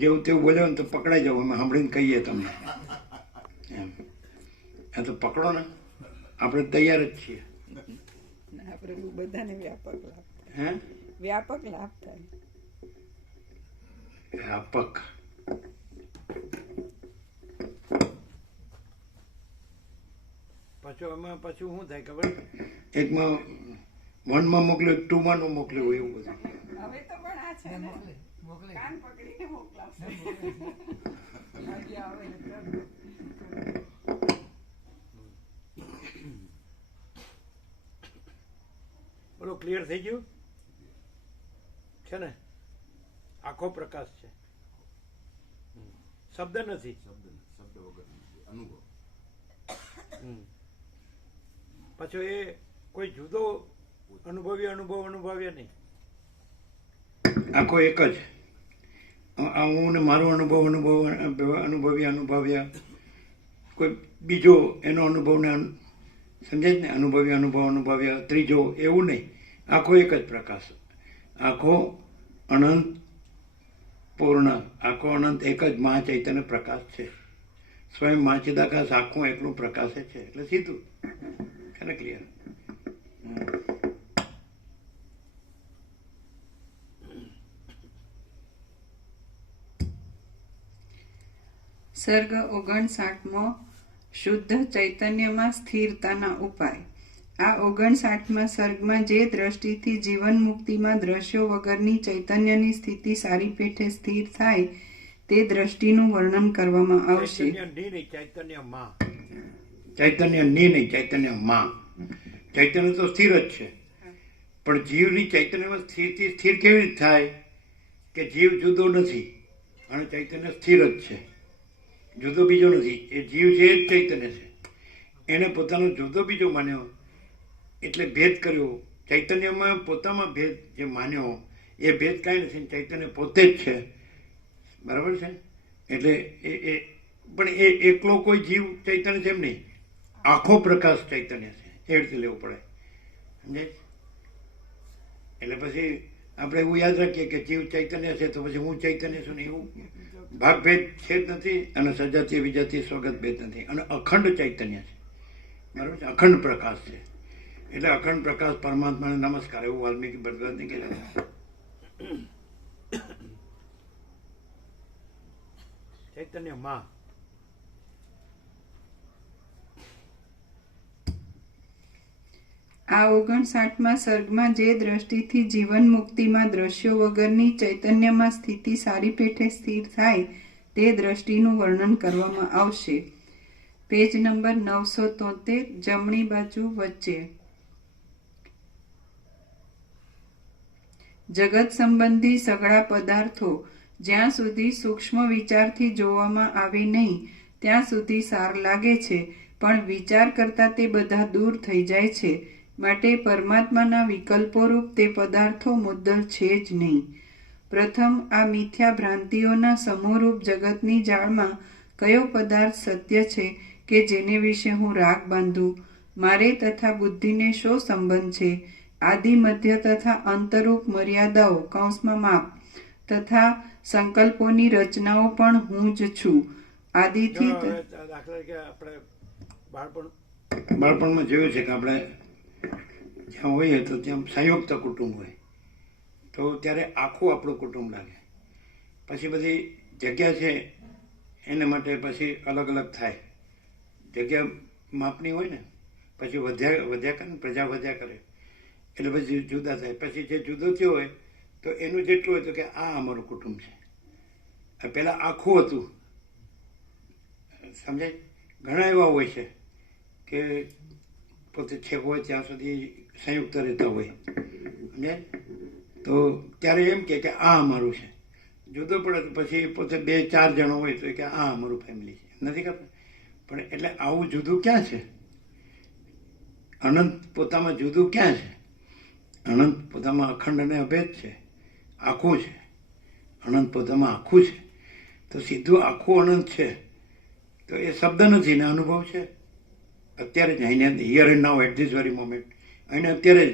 જેવું તેવું બોલ્યો ને તો પકડાઈ જાવ, અમે સાંભળીને કહીએ તમને એમ. આ તો પકડો ને, આપણે તૈયાર જ છીએ. આપણે બધાને વ્યાપક લાભ હે વ્યાપક લાભ થાય. વ્યાપક પાછું એમાં પાછું શું થાય ખબર? એકમાં 1 માં મોકલ્યો, 2 માં નો મોકલ્યો, એવું બધું. હવે તો પણ આ છે ને, કાન પકડીને મોકલાવશે. આજ્ઞા આવે ને તરત. બોલો, ક્લિયર થઈ ગયું છે ને? આખો પ્રકાશ છે, શબ્દ નથી. શબ્દ વગર અનુભવ. પાછો એ કોઈ જુદો અનુભવ્યા નહીં, આખો એક જ. હું ને મારો અનુભવ્યા કોઈ બીજો એનો અનુભવને સમજાય ને, અનુભવ્યા ત્રીજો, એવું નહીં. આખો એક જ પ્રકાશ, આખો અનંત પૂર્ણ, આખો અનંત એક જ મહાચૈતન્ય પ્રકાશ છે. સ્વયં મહાચિદાકાશ આખું એકલું પ્રકાશે છે. એટલે સીધું છે ને, ક્લિયર? સર્ગ 59મો શુદ્ધ ચૈતન્યમાં સ્થિરતાના ઉપાય. આ 59માં સર્ગમાં જે દ્રષ્ટિથી જીવન મુક્તિમાં દ્રશ્યો વગરની ચૈતન્યની સ્થિતિ સારી પેઠે સ્થિર થાય તે દ્રષ્ટિનું વર્ણન કરવામાં આવશે. ચૈતન્ય તો સ્થિર જ છે, પણ જીવની ચૈતન્યમાં સ્થિર કેવી રીતે થાય? કે જીવ જુદો નથી અને ચૈતન્ય સ્થિર જ છે, જુદો બીજો નથી. એ જીવ છે, એ જ ચૈતન્ય છે. એને પોતાનો જુદો બીજો માન્યો એટલે ભેદ કર્યો. ચૈતન્યમાં પોતામાં ભેદ જે માન્યો એ ભેદ કાંઈ નથી, ચૈતન્ય પોતે જ છે. બરાબર છે? એટલે એ પણ એ એકલો કોઈ જીવ ચૈતન્ય છે એમ નહીં, આખો પ્રકાશ ચૈતન્ય છે, એ રીતે લેવું પડે. સમજાય? એટલે પછી આપણે એવું યાદ રાખીએ કે જીવ ચૈતન્ય છે તો પછી હું ચૈતન્ય છું ને, એવું ભાગભેદ છે જ નથી, અને સજાતીય વિજાતીય સ્વગત ભેદ નથી, અને અખંડ ચૈતન્ય છે. બરાબર છે? અખંડ પ્રકાશ છે. એટલે અખંડ પ્રકાશ પરમાત્માને નમસ્કાર, એવું વાલ્મીકી ભરદ્વાજ કહેલું. ચૈતન્ય માં. આ 59માં સર્ગમાં જે દ્રષ્ટિથી જીવન મુક્તિમાં દ્રશ્યો વગરની ચૈતન્યમાં સ્થિતિ સારી પેઠે સ્થિર થાય તે દ્રષ્ટિનું વર્ણન કરવામાં આવશે. પેજ નંબર 973, જમણી બાજુ વચ્ચે. જગત સંબંધી સઘળા પદાર્થો જ્યાં સુધી સૂક્ષ્મ વિચારથી જોવામાં આવે નહીં ત્યાં સુધી સાર લાગે છે, પણ વિચાર કરતા તે બધા દૂર થઈ જાય છે. માટે પરમાત્માના વિકલ્પોરૂપ તે પદાર્થો મુદ્દલ છે જ નહીં. પ્રથમ આ મિથ્યા ભ્રાંતિઓના સમૂહરૂપ જગતની જાળમાં કયો પદાર્થ સત્ય છે કે જેને વિશે હું રાગ બાંધું? મારે તથા બુદ્ધિને શો સંબંધ છે? આદિ મધ્ય તથા અંતરૂપ મર્યાદાઓ કૌંસમાં માપ તથા સંકલ્પોની રચનાઓ પણ હું જ છું. આદિથી દાખલા કે આપણે બાળપણમાં જોયું છે કે આપણે જ્યાં હોઈએ તો ત્યાં સંયુક્ત કુટુંબ હોય તો ત્યારે આખું આપણું કુટુંબ લાગે. પછી બધી જગ્યા છે એને માટે પછી અલગ અલગ થાય. જગ્યા માપની હોય ને, પછી વધ્યા કરે ને, પ્રજા વધ્યા કરે એટલે પછી જુદા થાય. પછી જે જુદો થયો હોય તો એનું જેટલું હોય તો કે આ અમારું કુટુંબ છે. પહેલાં આખું હતું. સમજાય? ઘણા એવા હોય છે કે પોતે છેક હોય ત્યાં સુધી સંયુક્ત રહેતા હોય, સમજાય? તો ત્યારે એમ કે આ અમારું છે. જુદો પડે તો પછી પોતે 2-4 જણો હોય તો કે આ અમારું ફેમિલી છે. નથી કરતા? પણ એટલે આવું જુદું ક્યાં છે? અનંત પોતામાં જુદું ક્યાં છે? અનંત પોતામાં અખંડ અને અભેદ છે, આખું છે. અનંત પોતામાં આખું છે, તો સીધું આખું અનંત છે. તો એ શબ્દ નથી ને અનુભવ છે. અત્યારે જ અહીંયા, here and now, at this very moment, અહીંયા અત્યારે જ,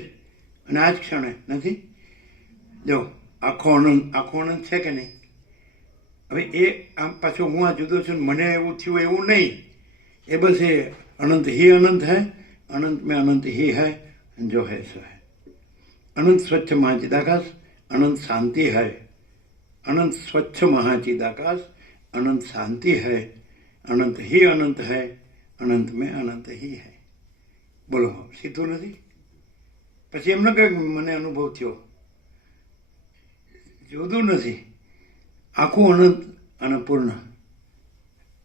અને આ જ ક્ષણે. નથી? જો આખો અનંત છે કે નહીં? હવે એ આમ પાછો હું આ જુદો છું ને મને એવું થયું એવું નહીં, એ બસ એ अनंत ही अनंत है, अनंत में अनंत ही है, जो है सो है। अनंत स्वच्छ महाचिदाकाश, अनंत शांति है। अनंत स्वच्छ महाचिदाकाश, अनंत शांति है, अनंत ही अनंत है, अनंत में अनंत ही है। बोलो સીધું નથી? પછી એમ ન કહે મને અનુભવ થયો, જુદું નથી, આખું અનંત અને પૂર્ણ,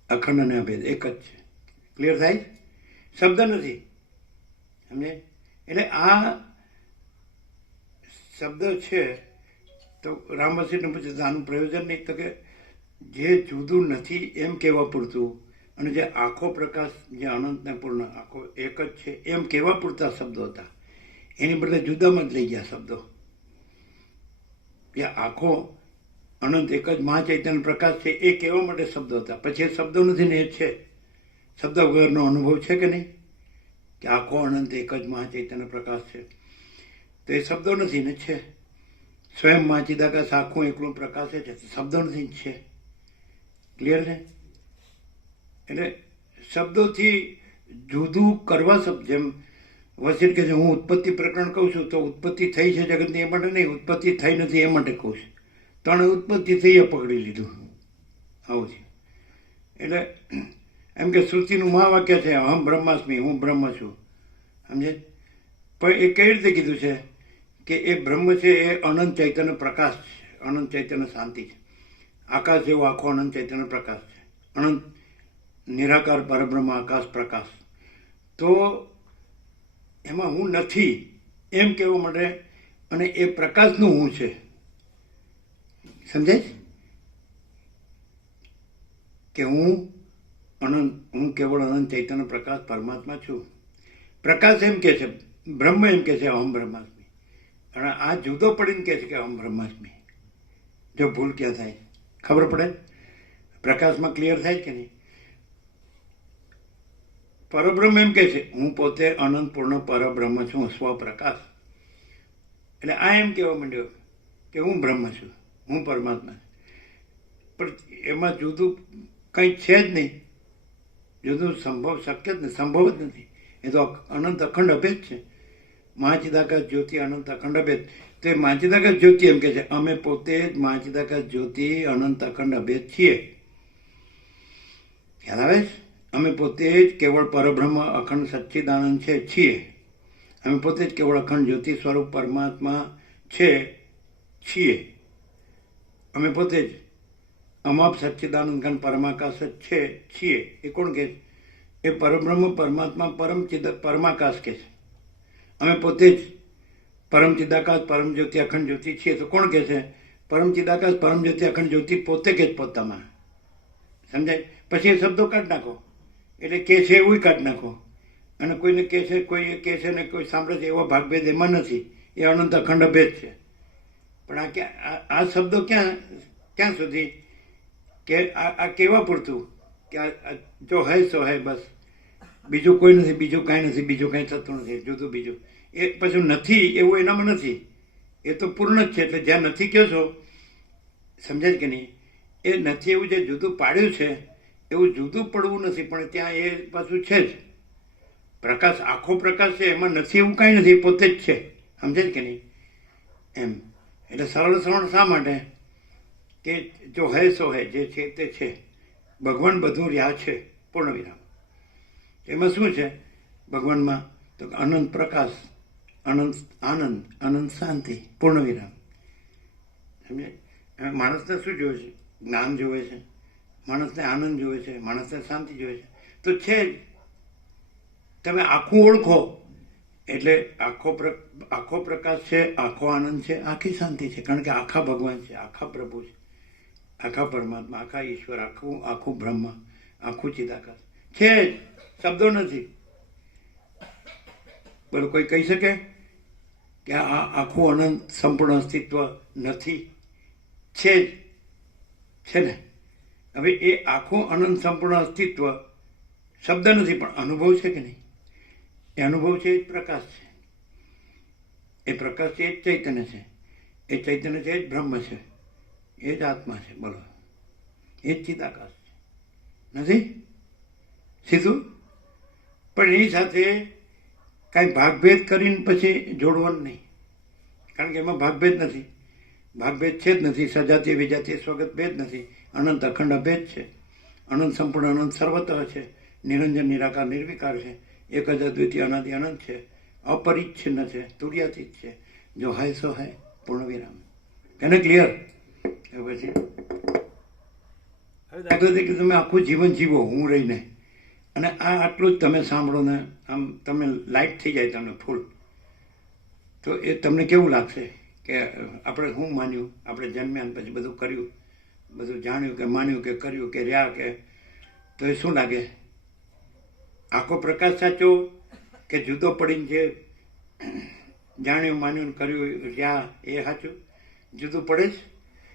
અખંડ અને અભેદ એક જ છે. ક્લિયર થાય? શબ્દ નથી, સમજે? એટલે આ શબ્દ છે તો રામવસીને પછી આનું પ્રયોજન નહીં, તો કે જે જુદું નથી એમ કહેવા પૂરતું અને જે આખો પ્રકાશ જે અનંતને પૂર્ણ આખો એક જ છે એમ કહેવા પૂરતા શબ્દો હતા, એની બદલે જુદામાં જ લઈ ગયા શબ્દો. કે આખો અનંત એક જ મહાચૈતન્ય પ્રકાશ છે એ કહેવા માટે શબ્દો હતા. પછી એ શબ્દો નથી ને એ છે. શબ્દ વગરનો અનુભવ છે કે નહીં? કે આખો અનંત એક જ મહાચૈતન્ય પ્રકાશ છે, તો એ શબ્દો નથી ને છે. સ્વયં મહાચિદાકાશ આખું એકલું પ્રકાશ છે, શબ્દો નથી જ છે. ક્લિયર છે? એટલે શબ્દોથી જુદું કરવા જેમ વસીત કે છે હું ઉત્પત્તિ પ્રકરણ કહું છું તો ઉત્પત્તિ થઈ છે જગતની એ માટે નહીં, ઉત્પત્તિ થઈ નથી એ માટે કહું છું. ત્રણે ઉત્પત્તિ થઈ એ પકડી લીધું, આવું છે. એટલે એમ કે શ્રુતિનું મહાવાક્ય છે અહમ બ્રહ્માસ્મિ, હું બ્રહ્મ છું, સમજે? પણ એ કઈ રીતે કીધું છે કે એ બ્રહ્મ છે એ અનંત ચૈતન્ય પ્રકાશ છે, અનંત ચૈતન્ય શાંતિ છે. આકાશ જેવો આખો અનંત ચૈતન્ય પ્રકાશ છે, અનંત નિરાકાર પરબ્રહ્મ આકાશ પ્રકાશ. તો એમાં હું નથી એમ કહેવા માટે અને એ પ્રકાશનું હું છે, સમજાય? કે હું અનંત, હું કેવળ અનંત ચૈતન્ય પ્રકાશ પરમાત્મા છું. પ્રકાશ એમ કે છે, બ્રહ્મ એમ કે છે અહમ બ્રહ્માસ્મિ, અને આ જુદો પડીને કે છે કે અહમ બ્રહ્માસ્મિ. જો ભૂલ ક્યાં થાય ખબર પડે? પ્રકાશમાં ક્લિયર થાય કે નહીં? પરબ્રહ્મ એમ કે છે હું પોતે અનંત પૂર્ણ પરબ્રહ્મ છું, સ્વપ્રકાશ. એટલે આ એમ કહેવા માંડ્યો કે હું બ્રહ્મ છું, હું પરમાત્મા છું. પણ એમાં જુદું કંઈ છે જ નહીં, જુદું સંભવ શક્ય જ નથી, સંભવ જ નથી. એ તો અનંત અખંડ અભેદ છે. મહાચિદાકાશ જ્યોતિ અનંત અખંડ અભેદ. તો એ મહાચિદાકાશ જ્યોતિ એમ કે છે અમે પોતે જ મહાચિદાકાશ જ્યોતિ અનંત અખંડ અભેદ છીએ. ખ્યાલ આવે છે? અમે પોતે જ કેવળ પરબ્રહ્મ અખંડ સચ્ચિદાનંદ છે છીએ. અમે પોતે જ કેવળ અખંડ જ્યોતિ સ્વરૂપ પરમાત્મા છે છીએ. અમે પોતે જ અમાપ સચ્ચિદાનંદ ઘન પરમાકાશ જ છે છીએ. એ કોણ કે? એ પરબ્રહ્મ પરમાત્મા પરમાકાશ કે છે. અમે પોતે જ પરમ ચિદાકાશ પરમ જ્યોતિ અખંડ જ્યોતિ છીએ. તો કોણ કે છે? પરમ ચિદાકાશ પરમ જ્યોતિ અખંડ જ્યોતિ પોતે કે જ પોતામાં. સમજાય? પછી એ શબ્દો કાઢી નાખો, એટલે કે છે એવું કાઢી નાખો. અને કોઈને કે છે, કોઈ કે છે ને કોઈ સાંભળે છે, એવો ભાગભેદ એમાં નથી. એ અનંત અખંડ ભેદ છે. પણ આ શબ્દો ક્યાં સુધી કે આ કેવા પૂરતું કે જો હે સો હે, બસ. બીજું કોઈ નથી, બીજું કાંઈ નથી, બીજું કાંઈ થતું નથી, જુદું બીજું. એ પછી નથી એવું એનામાં નથી. એ તો પૂર્ણ જ છે. એટલે જ્યાં નથી કહો છો, સમજાય કે નહીં? એ નથી એવું જે જુદું પાડ્યું છે એવું જુદું પડવું નથી, પણ ત્યાં એ પાછું છે જ. પ્રકાશ આખો પ્રકાશ છે, એમાં નથી એવું કાંઈ નથી, પોતે જ છે. સમજાય કે નહીં? એમ. એટલે સરળ શા માટે? કે જો હે સો હે, જે છે તે છે. ભગવાન બધું રહ્યા છે, પૂર્ણ વિરામ. એમાં શું છે ભગવાનમાં? તો અનંત પ્રકાશ, અનંત આનંદ, અનંત શાંતિ, પૂર્ણ વિરામ. સમજે? માણસને શું જોવે છે? જ્ઞાન જોવે છે, માણસને આનંદ જોવે છે, માણસને શાંતિ જોવે છે. તો છે જ. તમે આખું ઓળખો એટલે આખો પ્રકાશ છે, આખો આનંદ છે, આખી શાંતિ છે. કારણ કે આખા ભગવાન છે, આખા પ્રભુ છે, આખા પરમાત્મા, આખા ઈશ્વર, આખું બ્રહ્મ, આખું ચિદાકાશ છે જ. શબ્દો નથી. બોલો કોઈ કહી શકે કે આ આખું અનંત સંપૂર્ણ અસ્તિત્વ નથી? છે જ, છે ને? હવે એ આખું અનંત સંપૂર્ણ અસ્તિત્વ શબ્દ નથી, પણ અનુભવ છે કે નહીં? એ અનુભવ છે, એ જ પ્રકાશ છે. એ પ્રકાશ છે, એ જ ચૈતન્ય છે. એ ચૈતન્ય છે, એ જ બ્રહ્મ છે, એ જ આત્મા છે. બોલો એ જ ચિદાકાશ છે, નથી સીધું. પણ એની સાથે કાંઈ ભાગભેદ કરીને પછી જોડવાનું નહીં, કારણ કે એમાં ભાગભેદ નથી, ભાગભેદ છે જ નથી, સજાતીય વિજાતીય સ્વગત ભેદ નથી, અનંત અખંડ અભેદ છે, અનંત સંપૂર્ણ અનંત સર્વત્ર છે, નિરંજન નિરાકાર નિર્વિકાર છે, એક જ અદ્વિતીય અનાદિ અનંત છે, અપરિચ્છિન્ન છે, તુર્યાતીત છે, જો હૈ સો હૈ, પૂર્ણ વિરામ. એને ક્લિયર? પછી હવે દાખલા તરીકે તમે આખું જીવન જીવો હું રહીને, અને આ આટલું જ તમે સાંભળો ને આમ તમે લાઇટ થઈ જાય તમને ફૂલ, તો એ તમને કેવું લાગશે કે આપણે શું માન્યું, આપણે જન્મ્યા ને પછી બધું કર્યું, બધું જાણ્યું કે માન્યું કે કર્યું કે રહ્યા કે, તો એ શું લાગે? આખો પ્રકાશ સાચો કે જુદો પડીને જે જાણ્યું માન્યું કર્યું રહ્યા એ સાચું? જુદું પડે જ.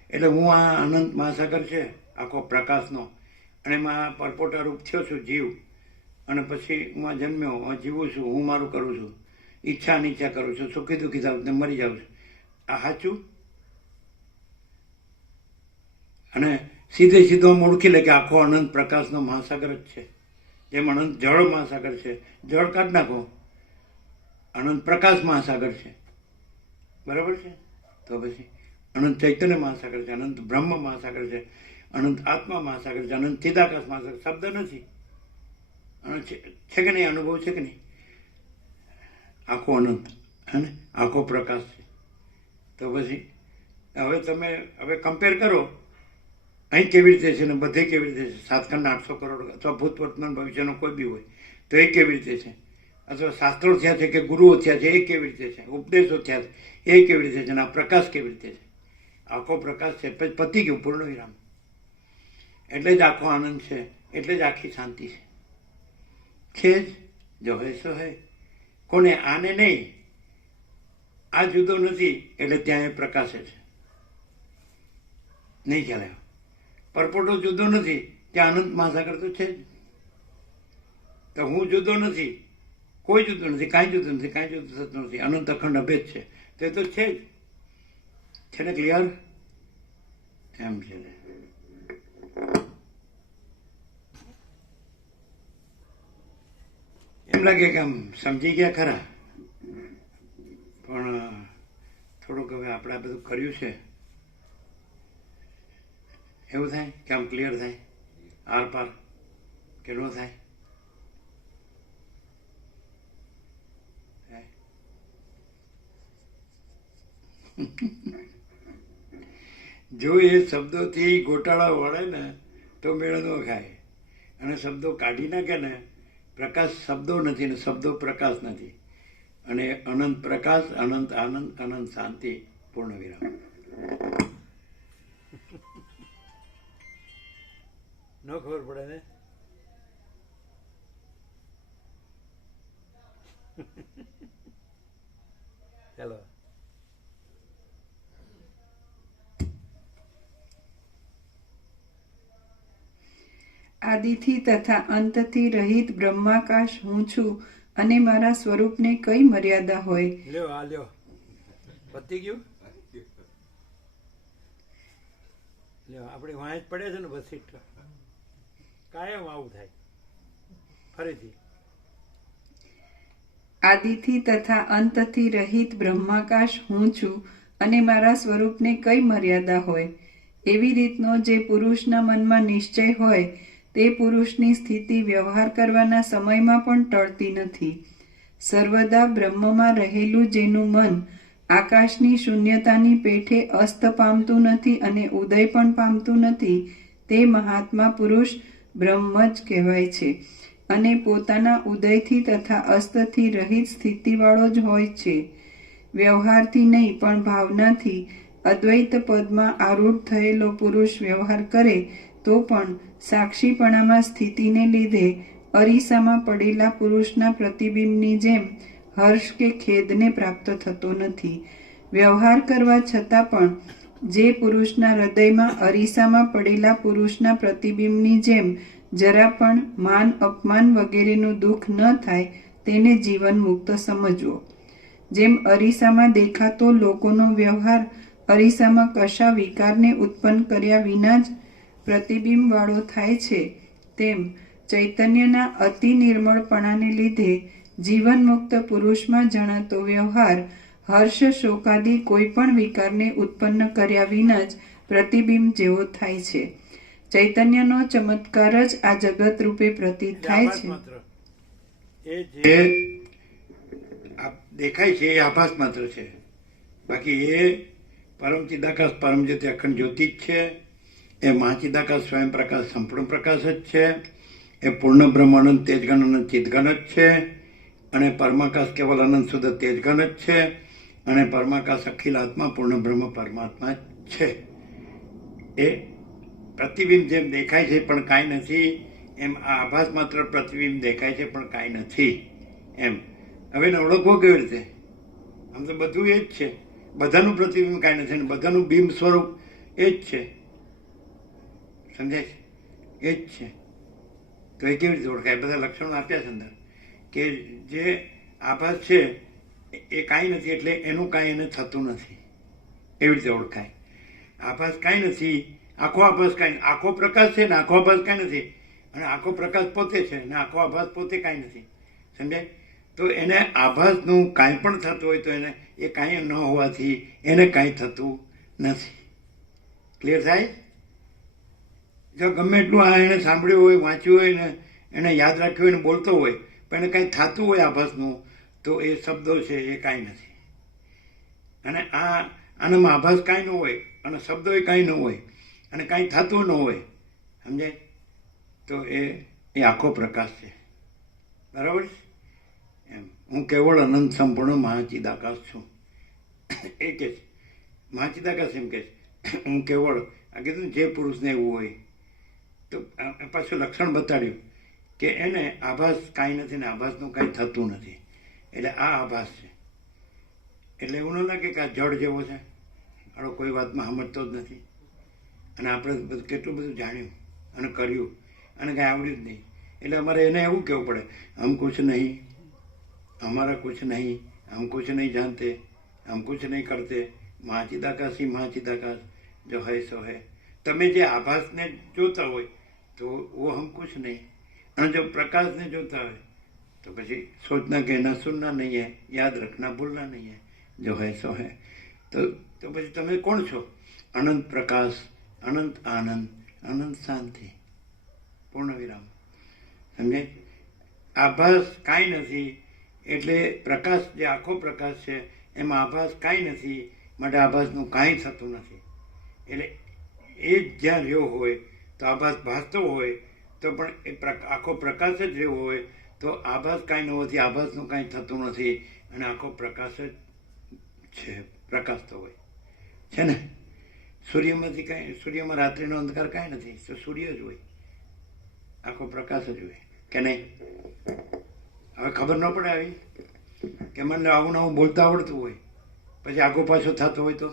એટલે હું આ અનંત મહાસાગર છે આખો પ્રકાશનો, અને એમાં પરપોટા રૂપ થયો છું જીવ, અને પછી હું આ જન્મ્યો, હું જીવું છું, હું મારું કરું છું, ઈચ્છા અનિચ્છા કરું છું, સુખી દુઃખી થાઉં ને મરી જાઉં છું, આ સાચું? અને સીધે સીધો આમ ઓળખી લે કે આખો અનંત પ્રકાશનો મહાસાગર જ છે. જેમ અનંત જળ મહાસાગર છે, જળ કાઢ નાખો, અનંત પ્રકાશ મહાસાગર છે, બરાબર છે? તો પછી અનંત ચૈતન્ય મહાસાગર છે, અનંત બ્રહ્મ મહાસાગર છે, અનંત આત્મા મહાસાગર છે, અનંત ચિદાકાશ મહાસાગર. શબ્દ નથી, છે કે નહીં? અનુભવ છે કે નહીં? આખો અનંત હે ને, આખો પ્રકાશ છે. તો પછી હવે તમે હવે કમ્પેર કરો, અહીં કેવી રીતે છે ને બધે કેવી રીતે છે, 7 ખંડ 800 કરોડ અથવા ભૂત વર્તમાન ભવિષ્યનો કોઈ બી હોય તો એ કેવી રીતે છે, અથવા શાસ્ત્રો થયા છે કે ગુરુઓ થયા છે એ કેવી રીતે છે, ઉપદેશો થયા છે એ કેવી રીતે છે, અને આ પ્રકાશ કેવી રીતે છે? આખો પ્રકાશ છે, પછી પતી ગયું, પૂર્ણ વિરામ. એટલે જ આખો આનંદ છે, એટલે જ આખી શાંતિ છે જ. જો હે સો હે. કોને? આને નહીં, આ જુદો નથી એટલે ત્યાં એ પ્રકાશે છે, નહીં ખ્યાલ આવ્યો? પરપોટો જુદો નથી, ત્યાં અનંત મહાસાગર તો છે જ. તો હું જુદો નથી, કોઈ જુદું નથી, કાંઈ જુદું નથી, કાંઈ જુદું થતું નથી, અનંત અખંડ અભેદ છે, તે તો છે જ. છે ને? ક્લિયર? એમ છે. એમ લાગે કે આમ સમજી ગયા ખરા, પણ થોડુંક હવે આપણે આ બધું કર્યું છે એવું થાય કે આમ ક્લિયર થાય, આર પાર કે ન થાય? જો એ શબ્દોથી ગોટાળા વળે ને તો મેળ ન ખાય, અને શબ્દો કાઢી નાખે ને, પ્રકાશ શબ્દો નથી ને શબ્દો પ્રકાશ નથી, અને અનંત પ્રકાશ, અનંત આનંદ, અનંત શાંતિ, પૂર્ણ વિરામ. ન ખબર પડે ને? ચાલો. આદિથી તથા અંતથી રહિત બ્રહ્માકાશ હું છું, અને મારા સ્વરૂપને કઈ મર્યાદા હોય? લ્યો આ લ્યો, પતી ગયું. લ્યો, આપણી વાંચ પડે છે ને પછી કાયમ આવું થાય. ફરીથી. આદિથી તથા અંતથી રહિત બ્રહ્માકાશ હું છું, અને મારા સ્વરૂપને કઈ મર્યાદા હોય? એવી રીતનો જે પુરુષના મનમાં નિશ્ચય હોય તે પુરુષની સ્થિતિ વ્યવહાર કરવાના સમયમાં પણ ટળતી નથી. સર્વદા બ્રહ્મમાં રહેલું જેનું મન આકાશની શૂન્યતાની પેઠે અસ્ત પામતું નથી અને ઉદય પણ પામતું નથી, તે મહાત્મા પુરુષ બ્રહ્મ જ કહેવાય છે, અને પોતાના ઉદયથી તથા અસ્તથી રહિત સ્થિતિવાળો જ હોય છે. વ્યવહારથી નહીં પણ ભાવનાથી અદ્વૈત પદમાં આરૂઢ થયેલો પુરુષ વ્યવહાર કરે તો પણ સાક્ષીપણામાં સ્થિતિને લીધે અરીસામાં પડેલા પુરુષના પ્રતિબિંબની જેમ હર્ષ કે ખેદને પ્રાપ્ત થતો નથી. વ્યવહાર કરવા છતાં પણ જે પુરુષના હૃદયમાં અરીસામાં પડેલા પુરુષના પ્રતિબિંબની જેમ જરા પણ માન અપમાન વગેરેનું દુઃખ ન થાય તેને જીવન મુક્ત સમજવો. જેમ અરીસામાં દેખાતો લોકોનો વ્યવહાર અરીસામાં કશા વિકારને ઉત્પન્ન કર્યા વિના જ પ્રતિબિંબવાળો થાય છે, તેમ ચૈતન્યના અતિ નિર્મળપણાને લીધે જીવનમુક્ત પુરુષમાં જણાતો વ્યવહાર હર્ષ શોકાદી કોઈ પણ વિકારને ઉત્પન્ન કર્યા વિના જ પ્રતિબિંબ જેવો થાય છે. ચૈતન્યનો ચમત્કાર જ આ જગત રૂપે પ્રતીત થાય છે. એ જે દેખાય છે એ આભાસ માત્ર છે. બાકી એ પરમ ચિદાકાશ પરમ જ્યોતિ અખંડ જ્યોતિ જ છે. એ મહાચિદાકાશ સ્વયં પ્રકાશ સંપૂર્ણ પ્રકાશ જ છે. એ પૂર્ણ બ્રહ્મ અનંત તેજગણ અનંત ચિદગણ જ છે. અને પરમાકાશ કેવલ અનંત શુદ્ધ તેજગણ જ છે. અને પરમાકાશ અખિલ આત્મા પૂર્ણ બ્રહ્મ પરમાત્મા જ છે. એ પ્રતિબિંબ જેમ દેખાય છે પણ કાંઈ નથી, એમ આ આભાસ માત્ર પ્રતિબિંબ દેખાય છે પણ કાંઈ નથી એમ. હવે એને ઓળખવો કેવી રીતે? આમ તો બધું એ જ છે. બધાનું પ્રતિબિંબ કાંઈ નથી અને બધાનું બિંબ સ્વરૂપ એ જ છે. સમજાય છે? એ જ છે. તો એ કેવી રીતે ઓળખાય? બધા લક્ષણો આપ્યા છે અંદર કે જે આભાસ છે એ કાંઈ નથી એટલે એનું કાંઈ એને થતું નથી. એવી રીતે ઓળખાય. આભાસ કાંઈ નથી, આખો આભાસ કાંઈ, આખો પ્રકાશ છે ને આખો આભાસ કાંઈ નથી. અને આખો પ્રકાશ પોતે છે ને આખો આભાસ પોતે કાંઈ નથી. સમજાય? તો એને આભાસનું કાંઈ પણ થતું હોય તો એને એ કાંઈ ન હોવાથી એને કાંઈ થતું નથી. ક્લિયર થાય? જો ગમે એટલું આ એને સાંભળ્યું હોય, વાંચ્યું હોય ને એને યાદ રાખ્યું હોય ને બોલતો હોય પણ એને કાંઈ થતું હોય આભાસનું તો એ શબ્દો છે એ કાંઈ નથી. અને આનામાં આભાસ કાંઈ ન હોય અને શબ્દો એ કાંઈ ન હોય અને કાંઈ થતું ન હોય, સમજાય? તો એ આખો પ્રકાશ છે. બરાબર છે? એમ હું કેવળ અનંત સંપૂર્ણ મહાચિદાકાશ છું એ કે છે. મહાચિદાકાશ એમ કે છે હું કેવળ, આ કીધું જે પુરુષને એવું હોય તો પાછું લક્ષણ બતાડ્યું કે એને આભાસ કાંઈ નથી ને આભાસનું કાંઈ થતું નથી. એટલે આ આભાસ છે. એટલે એવું ન લાગે કે આ જળ જેવો છે, આનો કોઈ વાતમાં સમજતો જ નથી. અને આપણે કેટલું બધું જાણ્યું અને કર્યું અને કાંઈ આવડ્યું જ નહીં. એટલે અમારે એને એવું કહેવું પડે, હમ કુછ નહીં, हमारा कुछ नहीं, हम कुछ नहीं जानते, हम कुछ नहीं करते, મહાચિદાકાશ ही મહાચિદાકાશ जो है सो है. તમે જે આભાસને જોતા હોય તો वो हम कुछ नहीं, અને જો પ્રકાશને જોતા હોય તો પછી सोचना कहना सुनना नहीं है, याद रखना भूलना नहीं है, जो है सो है. તો પછી તમે કોણ છો? અનંત પ્રકાશ, અનંત આનંદ, અનંત શાંતિ. પૂર્ણ વિરામ. સમજાય? આભાસ કાંઈ નથી એટલે પ્રકાશ જે આખો પ્રકાશ છે એમાં આભાસ કાંઈ નથી, માટે આભાસનું કાંઈ થતું નથી. એટલે એ જ જ્યાં રહ્યો હોય તો આભાસ ભાસતો હોય તો પણ એ આખો પ્રકાશ જ રહ્યો હોય તો આભાસ કાંઈ ન હોવાથી આભાસનું કાંઈ થતું નથી અને આખો પ્રકાશ જ છે, પ્રકાશતો હોય છે ને. સૂર્યમાંથી કાંઈ, સૂર્યમાં રાત્રિનો અંધકાર કાંઈ નથી, તો સૂર્ય જ હોય, આખો પ્રકાશ જ હોય કે નહીં? હવે ખબર ન પડે આવી કે મને આવું ને આવું બોલતા આવડતું હોય પછી આગો પાછો થતો હોય તો?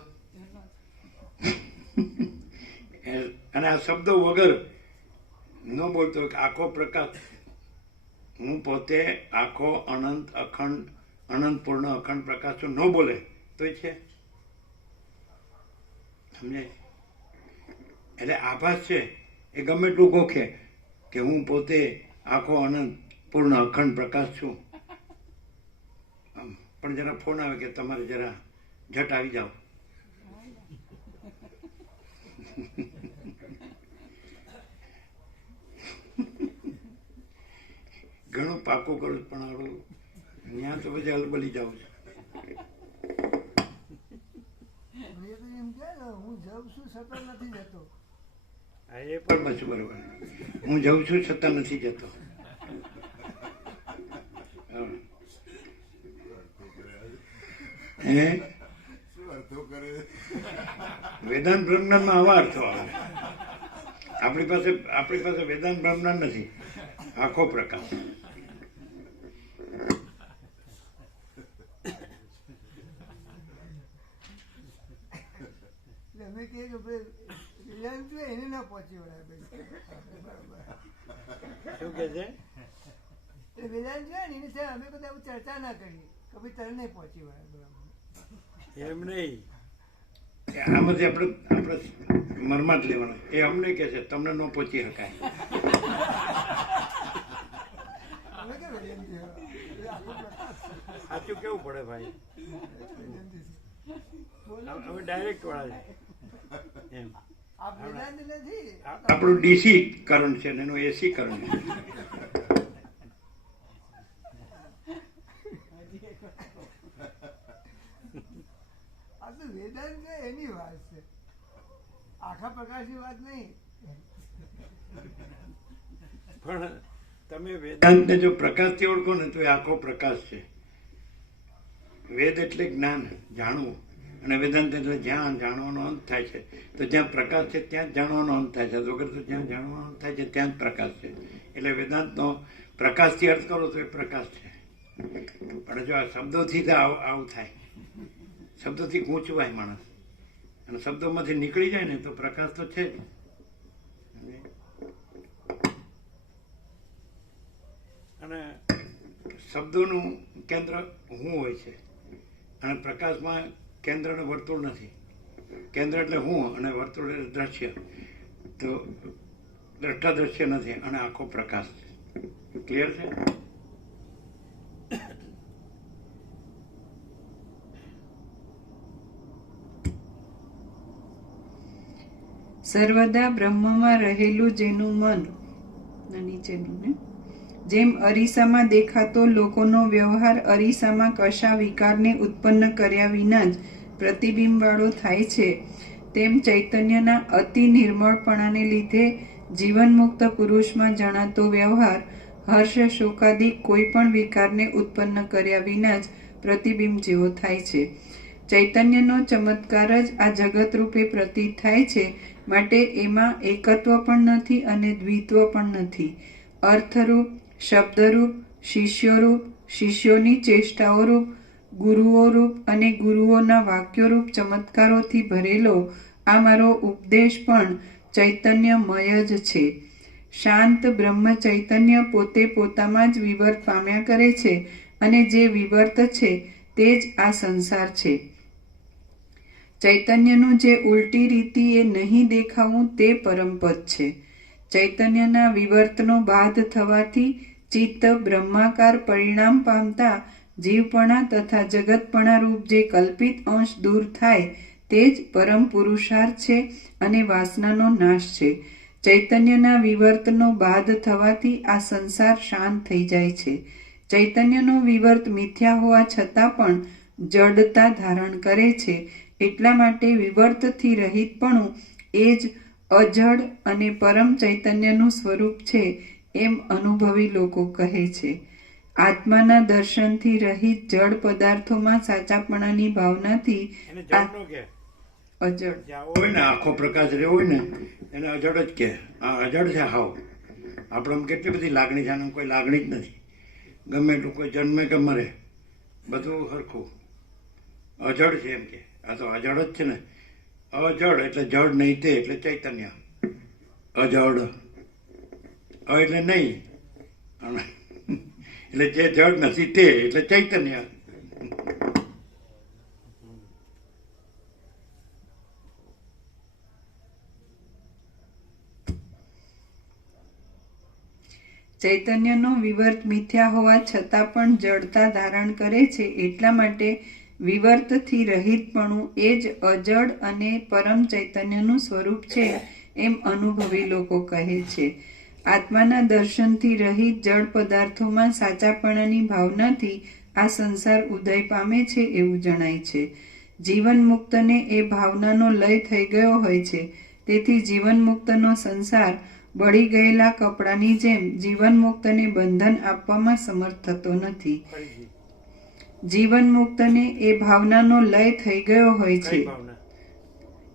અને આ શબ્દો વગર ન બોલતો હોય કે આખો પ્રકાશ, હું પોતે આખો અનંત અખંડ અનંત પૂર્ણ અખંડ પ્રકાશ ન બોલે તો છે. સમજે? એટલે આભાસ છે એ ગમે એટલું ગોખે કે હું પોતે આખો અનંત પૂર્ણ અખંડ પ્રકાશ છું, પણ જરા ફોન આવે કે તમારે જરા ઝટ આવી જાઓ. ઘણું પાકું કરું પણ આવડું ત્યાં તો પછી હલબલી જાઉં છું. હું જઉં છું છતાં નથી જતો. હા, એ પણ પાછું બરોબર. હું જઉં છું છતાં નથી જતો. વેદાંત બ્રહ્મજ્ઞાનમાં આવા અર્થો આવે. આપણી પાસે વેદાંત બ્રહ્મજ્ઞાન નથી, આખો પ્રકાશ. અમે કહીએ કે ભાઈ રિલાયન્સ જોઈએ એને ના પહોંચી વળાય ભાઈ. શું કે છે? એ રિલાયન્સ જોઈએ ને એની અમે બધા ચર્ચા ના કરીએ કે ભાઈ તને નહીં પહોંચી વળાય. બરાબર એમ નહીં, આમાંથી આપણે મરમાટ લેવાનો. એ અમને કહે છે તમને ન પહોંચી શકાય. અમે કે વૈજયંતી હોય. એ આખો પ્રકાશ છે. સાચું કેવું પડે ભાઈ. વૈજયંતી છે. અમે ડાયરેક્ટ વાળા છે એમ. આ વેદાંત નથી. આપણું ડીસી કરંટ છે ને એનું એસી કરંટ છે. આ તો વેદાંત છે એની વાત છે, આખા પ્રકાશની વાત નહીં. પણ તમે વેદાંતને જો પ્રકાશથી ઓળખો ને તો એ આખો પ્રકાશ છે. વેદ એટલે જ્ઞાન, જાણવું, અને વેદાંત એટલે જ્યાં જાણવાનો અંત થાય છે. તો જ્યાં પ્રકાશ છે ત્યાં જ જાણવાનો અંત થાય છે. વગર તો જ્યાં જાણવાનો અંત થાય છે ત્યાં જ પ્રકાશ છે. એટલે વેદાંતનો પ્રકાશથી અર્થ કરો તો એ પ્રકાશ છે. પણ જો આ શબ્દોથી તો આવું થાય, શબ્દોથી ગૂંચવાય માણસ, અને શબ્દોમાંથી નીકળી જાય ને તો પ્રકાશ તો છે જ. અને શબ્દોનું કેન્દ્ર હું હોય છે, અને પ્રકાશમાં કેન્દ્ર અને વર્તુળ નથી. કેન્દ્ર એટલે હું અને વર્તુળ એટલે દ્રશ્ય. તો દ્રષ્ટા દ્રશ્ય નથી અને આખો પ્રકાશ છે. ક્લિયર છે? સર્વદા બ્રહ્મમાં રહેલું જેનું મન, નીચેનું ને, જેમ અરીસામાં દેખાતો લોકોનો વ્યવહાર અરીસામાં કશા વિકારને ઉત્પન્ન કર્યા વિના જ પ્રતિબિંબવાળો થાય છે, તેમ ચૈતન્યના અતિ નિર્મળપણાને લીધે જીવનમુક્ત પુરુષમાં જણાતો વ્યવહાર હર્ષ શોકાદિક કોઈ પણ વિકારને ઉત્પન્ન કર્યા વિના જ પ્રતિબિંબ જેવો થાય છે. ચૈતન્યનો ચમત્કાર જ આ જગત રૂપે પ્રતીત થાય છે, માટે એમાં એકત્વ પણ નથી અને દ્વિત્વ પણ નથી. અર્થરૂપ, શબ્દરૂપ, શિષ્યોરૂપ, શિષ્યોની ચેષ્ટાઓરૂપ, ગુરુઓરૂપ અને ગુરુઓના વાક્યોરૂપ ચમત્કારોથી ભરેલો આ મારો ઉપદેશ પણ ચૈતન્યમય જ છે. શાંત બ્રહ્મ ચૈતન્ય પોતે પોતામાં જ વિવર્ત પામ્યા કરે છે, અને જે વિવર્ત છે તે જ આ સંસાર છે. ચૈતન્યનું જે ઉલટી રીતિએ નહીં દેખાવું તે પરમપદ છે. ચૈતન્યના વિવર્તનો બાધ થવાથી ચિત્ત બ્રહ્માકાર પરિણામ પામતા જીવપણા તથા જગતપણા રૂપ જે કલ્પિત અંશ દૂર થાય તે જ પરમ પુરુષાર્થ છે અને વાસનાનો નાશ છે. ચૈતન્યના વિવર્તનો બાધ થવાથી આ સંસાર શાંત થઈ જાય છે. ચૈતન્યનો વિવર્ત મિથ્યા હોવા છતાં પણ જડતા ધારણ કરે છે. એટલા માટે વિવર્તથી રહિતપણું એ જ અજડ અને પરમ ચૈતન્યનું સ્વરૂપ છે એમ અનુભવી લોકો કહે છે. આત્માના દર્શનથી રહિત જડ પદાર્થોમાં સાચાપણાની ભાવનાથી અજડ હોય ને આખો પ્રકાશ રહ્યો હોય ને એને અજડ જ કે. આ અજડ છે હાવ. આપણે આમ કેટલી બધી લાગણી છે, કોઈ લાગણી જ નથી. ગમે એટલું કોઈ જન્મે કે મરે બધું સરખું. અજડ છે એમ કે. આ તો અજડ જ છે ને. અજડ એટલે જડ નહીં તે એટલે ચૈતન્ય. અજડ એટલે નહીં, એટલે જે જડ નથી તે એટલે ચૈતન્ય. ચૈતન્યનો વિવર્ત મિથ્યા હોવા છતાં પણ જડતા ધારણ કરે છે. એટલા માટે વિવર્તથી રહિતપણું એ જ અજડ અને પરમ ચૈતન્યનું સ્વરૂપ છે એમ અનુભવી લોકો કહે છે. આત્માના દર્શનથી રહિત જડ પદાર્થોમાં સાચાપણાની ભાવનાથી આ સંસાર ઉદય પામે છે એવું જણાય છે. જીવન મુક્તને એ ભાવનાનો લય થઈ ગયો હોય છે. તેથી જીવન મુક્તનો સંસાર બળી ગયેલા કપડાની જેમ જીવન મુક્તને બંધન આપવામાં સમર્થ થતો નથી. જીવન મુક્તને એ ભાવનાનો લય થઈ ગયો હોય છે.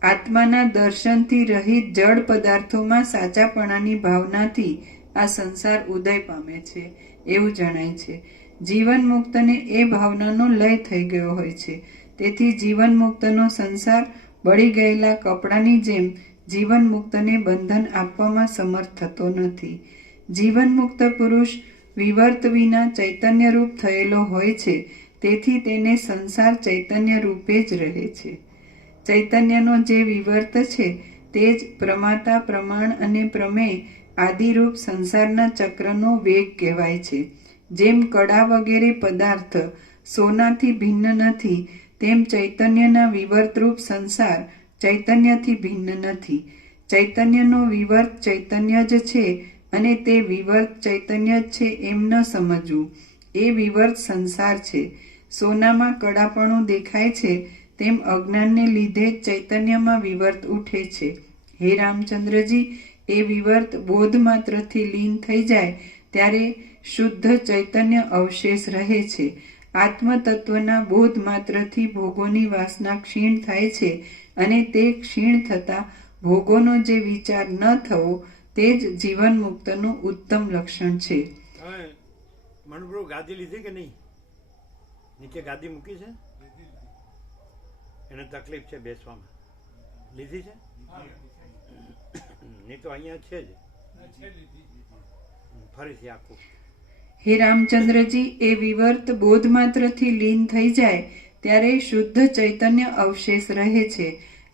આત્માના દર્શનથી રહિત જડ પદાર્થોમાં સાચાપણાની ભાવનાથી આ સંસાર ઉદય પામે છે એવું જણાય છે. જીવન મુક્તને એ ભાવનાનો લય થઈ ગયો હોય છે. તેથી જીવન મુક્તનો સંસાર બળી ગયેલા કપડાની જેમ જીવન મુક્તને બંધન આપવામાં સમર્થ થતો નથી. જીવન મુક્ત પુરુષ વિવર્ત વિના ચૈતન્ય રૂપ થયેલો હોય છે. તેથી તેને સંસાર ચૈતન્ય રૂપે જ રહે છે. ચૈતન્યનો જે વિવર્ત છે તે જ પ્રમાતા, પ્રમાણ અને પ્રમેય આદિરૂપ સંસારના ચક્રનો વેગ કહેવાય છે. જેમ કડા વગેરે પદાર્થ સોનાથી ભિન્ન નથી, તેમ ચૈતન્યના વિવર્તરૂપ સંસાર ચૈતન્યથી ભિન્ન નથી. ચૈતન્યનો વિવર્ત ચૈતન્ય જ છે અને તે વિવર્ત ચૈતન્ય જ છે એમ ન સમજવું. એ વિવર્ત સંસાર છે. સોનામાં કડાપણું દેખાય છે તેમ અજ્ઞાનને લીધે ચૈતન્યમાં વિવર્ત ઉઠે છે. હે રામચંદ્રજી, એ વિવર્ત બોધ માત્રથી લીન થઈ જાય ત્યારે શુદ્ધ ચૈતન્ય અવશેષ રહે છે. આત્મતત્વના બોધ માત્રથી ભોગોની વાસના ક્ષીણ થાય છે અને તે ક્ષીણ થતા ભોગોનો જે વિચાર ન થવો તે જ જીવન મુક્તનું ઉત્તમ લક્ષણ છે. હવે મણપ્રભુ ગાદી લીધી કે નહીં? નીચે ગાદી મૂકી છે? એને તકલીફ છે બેસવામાં? લીધી છે? નહીં તો અહીંયા છે જ. ફરીથી આખું. હે રામચંદ્રજી, એ વિવર્ત બોધ માત્રથી લીન થઈ જાય ત્યારે શુદ્ધ ચૈતન્ય અવશેષ રહે છે.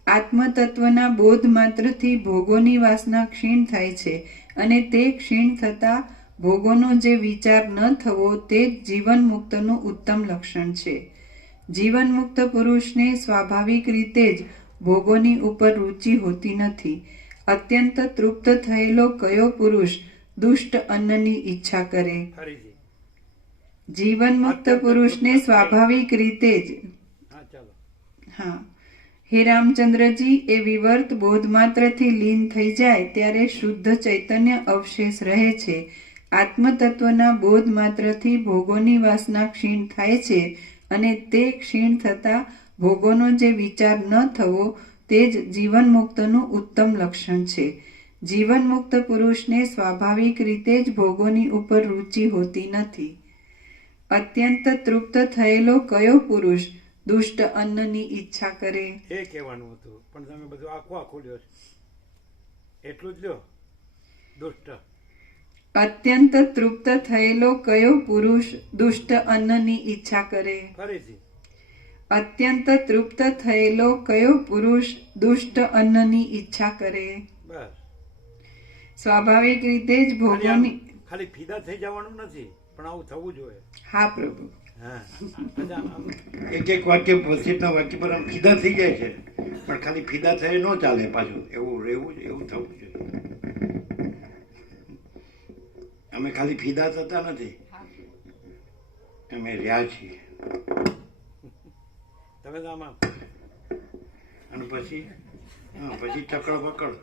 આત્મતત્વના બોધ માત્રથી ભોગોની વાસના ક્ષીણ થાય છે અને તે ક્ષીણ થતા ભોગોનો જે વિચાર ન થવો તે જ જીવન મુક્તનું ઉત્તમ લક્ષણ છે. જીવન મુક્ત પુરુષને સ્વાભાવિક રીતે જ ભોગોની ઉપર રુચિ હોતી નથી. અત્યંત તૃપ્ત થયેલો કયો પુરુષ દુષ્ટ અન્નની ઈચ્છા કરે? ફરીથી. જીવન મુક્ત પુરુષને સ્વાભાવિક રીતે જ. હા, ચાલો. હા. હે રામચંદ્રજી, એ વિવર્ત બોધ માત્રથી લીન થઈ જાય ત્યારે શુદ્ધ ચૈતન્ય અવશેષ રહે છે. આત્મતત્વના બોધ માત્રથી ભોગોની વાસના ક્ષીણ થાય છે અને તે ક્ષીણ થતા ભોગોનો જે વિચાર ન થવો તે જ જીવન મુક્તનું ઉત્તમ લક્ષણ છે. જીવન મુક્ત પુરુષને સ્વાભાવિક રીતે જ ભોગોની ઉપર રુચિ હોતી નથી. અત્યંત તૃપ્ત થયેલો કયો પુરુષ દુષ્ટ અન્નની ઈચ્છા કરે? એ કહેવાનું હતું પણ તમે બધું આખું લ્યો છો. એટલું જ લ્યો. દુષ્ટ. અત્યંત તૃપ્ત થયેલો કયો પુરુષ દુષ્ટ અન્નની ઈચ્છા કરે? ફરીથી. અત્યંત તૃપ્ત થયેલો કયો પુરુષ દુષ્ટ અન્નની ઈચ્છા કરે? બસ. સ્વાભાવિક રીતે જ ભોગોની. ખાલી ફીદા થઈ જવાનું નથી પણ આવું થવું જોઈએ. હા પ્રભુ. હા. એક એક વાક્ય વચ્ચેના વાક્ય પર આમ ફીદા થઈ જાય છે પણ ખાલી ફીદા થઈ ન ચાલે પાછું. એવું રહેવું એવું થવું જોઈએ. અમે ખાલી ફીદા થતા નથી, અમે રહ્યા છીએ. તમે તો આમાં અને પછી પછી ચકડો પકડ.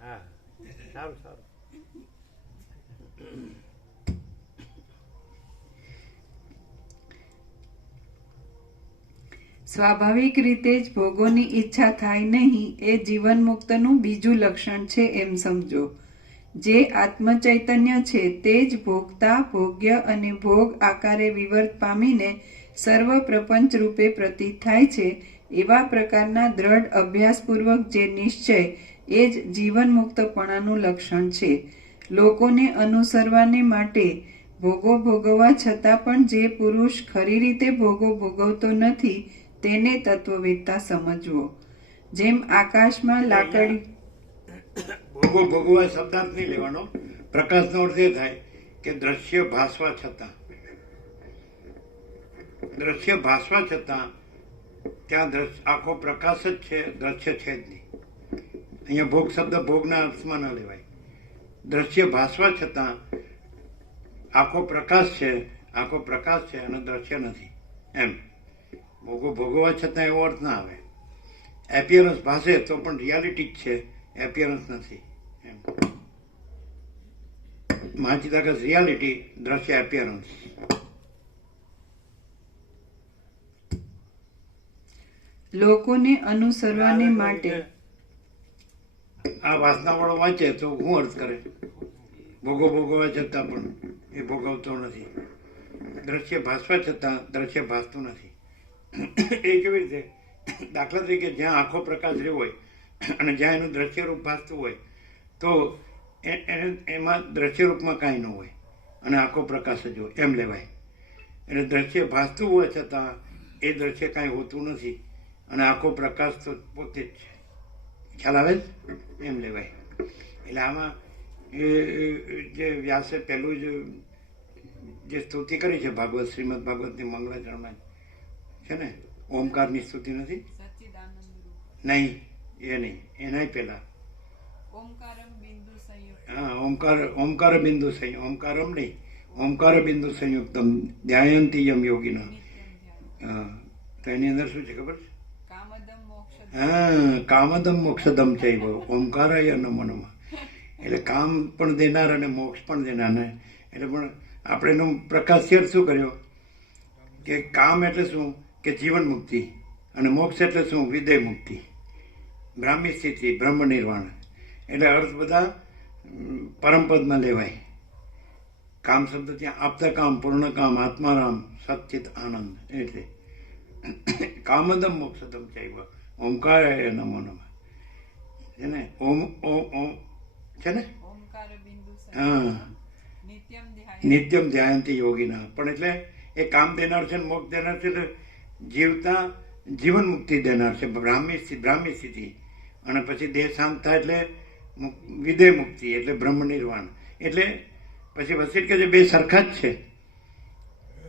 હા, સારું સારું. સ્વાભાવિક રીતે જ ભોગોની ઈચ્છા થાય નહીં એ જીવન મુક્તનું બીજું લક્ષણ છે એમ સમજો. જે આત્મચૈતન્ય છે તે જ ભોગતા, ભોગ્ય અને ભોગ આકારે વિવર્ત પામીને સર્વ પ્રપંચ રૂપે પ્રતીત થાય છે. એવા પ્રકારના દ્રઢ અભ્યાસપૂર્વક જે નિશ્ચય એ જ જીવન મુક્તપણાનું લક્ષણ છે. લોકોને અનુસરવાને માટે ભોગો ભોગવવા છતાં પણ જે પુરુષ ખરી રીતે ભોગો ભોગવતો નથી તેને તત્વવેત્તા સમજવો. જેમ આકાશમાં લાકડી. ભોગો ભોગવા શબ્દાર્થ નહીં લેવાનો. પ્રકાશનો અર્થ એ થાય કે દ્રશ્ય ભાસવા છતાં ત્યાં આખો પ્રકાશ જ છે, દ્રશ્ય છે જ નહીં. અહીંયા ભોગ શબ્દ ભોગના અર્થમાં ન લેવાય. દ્રશ્ય ભાસવા છતાં આખો પ્રકાશ છે અને દ્રશ્ય નથી એમ. ભોગો ભોગવવા છતાં એવો અર્થ ના આવે. એપિયરન્સ ભાસે તો પણ રિયાલિટી જ છે, એપિયરન્સ નથી એમ. મહાચિદાકાશ રિયાલિટી, દ્રશ્ય એપિયરન્સ. લોકોને અનુસરવાને માટે આ વાસનાવાળો વાંચે તો હું અર્થ કરે? ભોગો ભોગવવા છતાં પણ એ ભોગવતો નથી. દ્રશ્ય ભાસવા છતાં દ્રશ્ય ભાસતું નથી. એ કેવી રીતે? દાખલા તરીકે જ્યાં આખો પ્રકાશ રહ્યો હોય અને જ્યાં એનું દ્રશ્ય રૂપ ભાસતું હોય તો એમાં દ્રશ્ય રૂપમાં કાંઈ ન હોય અને આખો પ્રકાશ જ હોય એમ લેવાય. એટલે દ્રશ્ય ભાસતું હોય છતાં એ દ્રશ્ય કાંઈ હોતું નથી અને આખો પ્રકાશ તો પોતે જ છે. ખ્યાલ આવે છે એમ લેવાય. એટલે આમાં જે વ્યાસે પહેલું જે સ્તુતિ કરી છે ભાગવત શ્રીમદ ભાગવતની મંગળાચરણમાં છે ને, ઓમકારની સ્તુતિ નથી? નહીં, એ નહીં, એનાય પહેલા હા, ઓમકાર બિંદુ સંયુક્ત, ઓમકારમ નહીં, ઓમકાર બિંદુ સંયુક્તમ ધ્યાયંતી યમ યોગીના. તો એની અંદર શું છે ખબર છે? હા, કામદમ મોક્ષદમ ચૈવ ઓમકારાય નમો નમઃ. એટલે કામ પણ દેનાર અને મોક્ષ પણ દેનાર ને. એટલે પણ આપણે એનો પ્રકાશિત શું કર્યો કે કામ એટલે શું કે જીવન મુક્તિ, અને મોક્ષ એટલે શું? વિદેહ મુક્તિ, બ્રાહ્મી સ્થિતિ, બ્રહ્મ નિર્વાણ. એટલે અર્થ બધા પરમપદમાં લેવાય. કામ શબ્દ ત્યાં આપતા કામ, પૂર્ણ કામ, આત્મારામ, સચ્ચિત આનંદ. એટલે કામદમ મોક્ષદમ ચૈવ ઓમકારાય નમો નમઃ છે ને. ઓમ ઓમ ઓમ છે ને. હા, નિત્યમ ધ્યાયંતી યોગીના. પણ એટલે એ કામ દેનાર છે ને મોક્ષ દેનાર છે, એટલે જીવતા જીવન મુક્તિ દેનાર છે, બ્રાહ્મી સ્થિતિ. અને પછી દેહ શાંત થાય એટલે વિદેહ મુક્તિ, એટલે બ્રહ્મ નિર્વાણ. એટલે પછી વસીટ કે જે બે સરખા જ છે.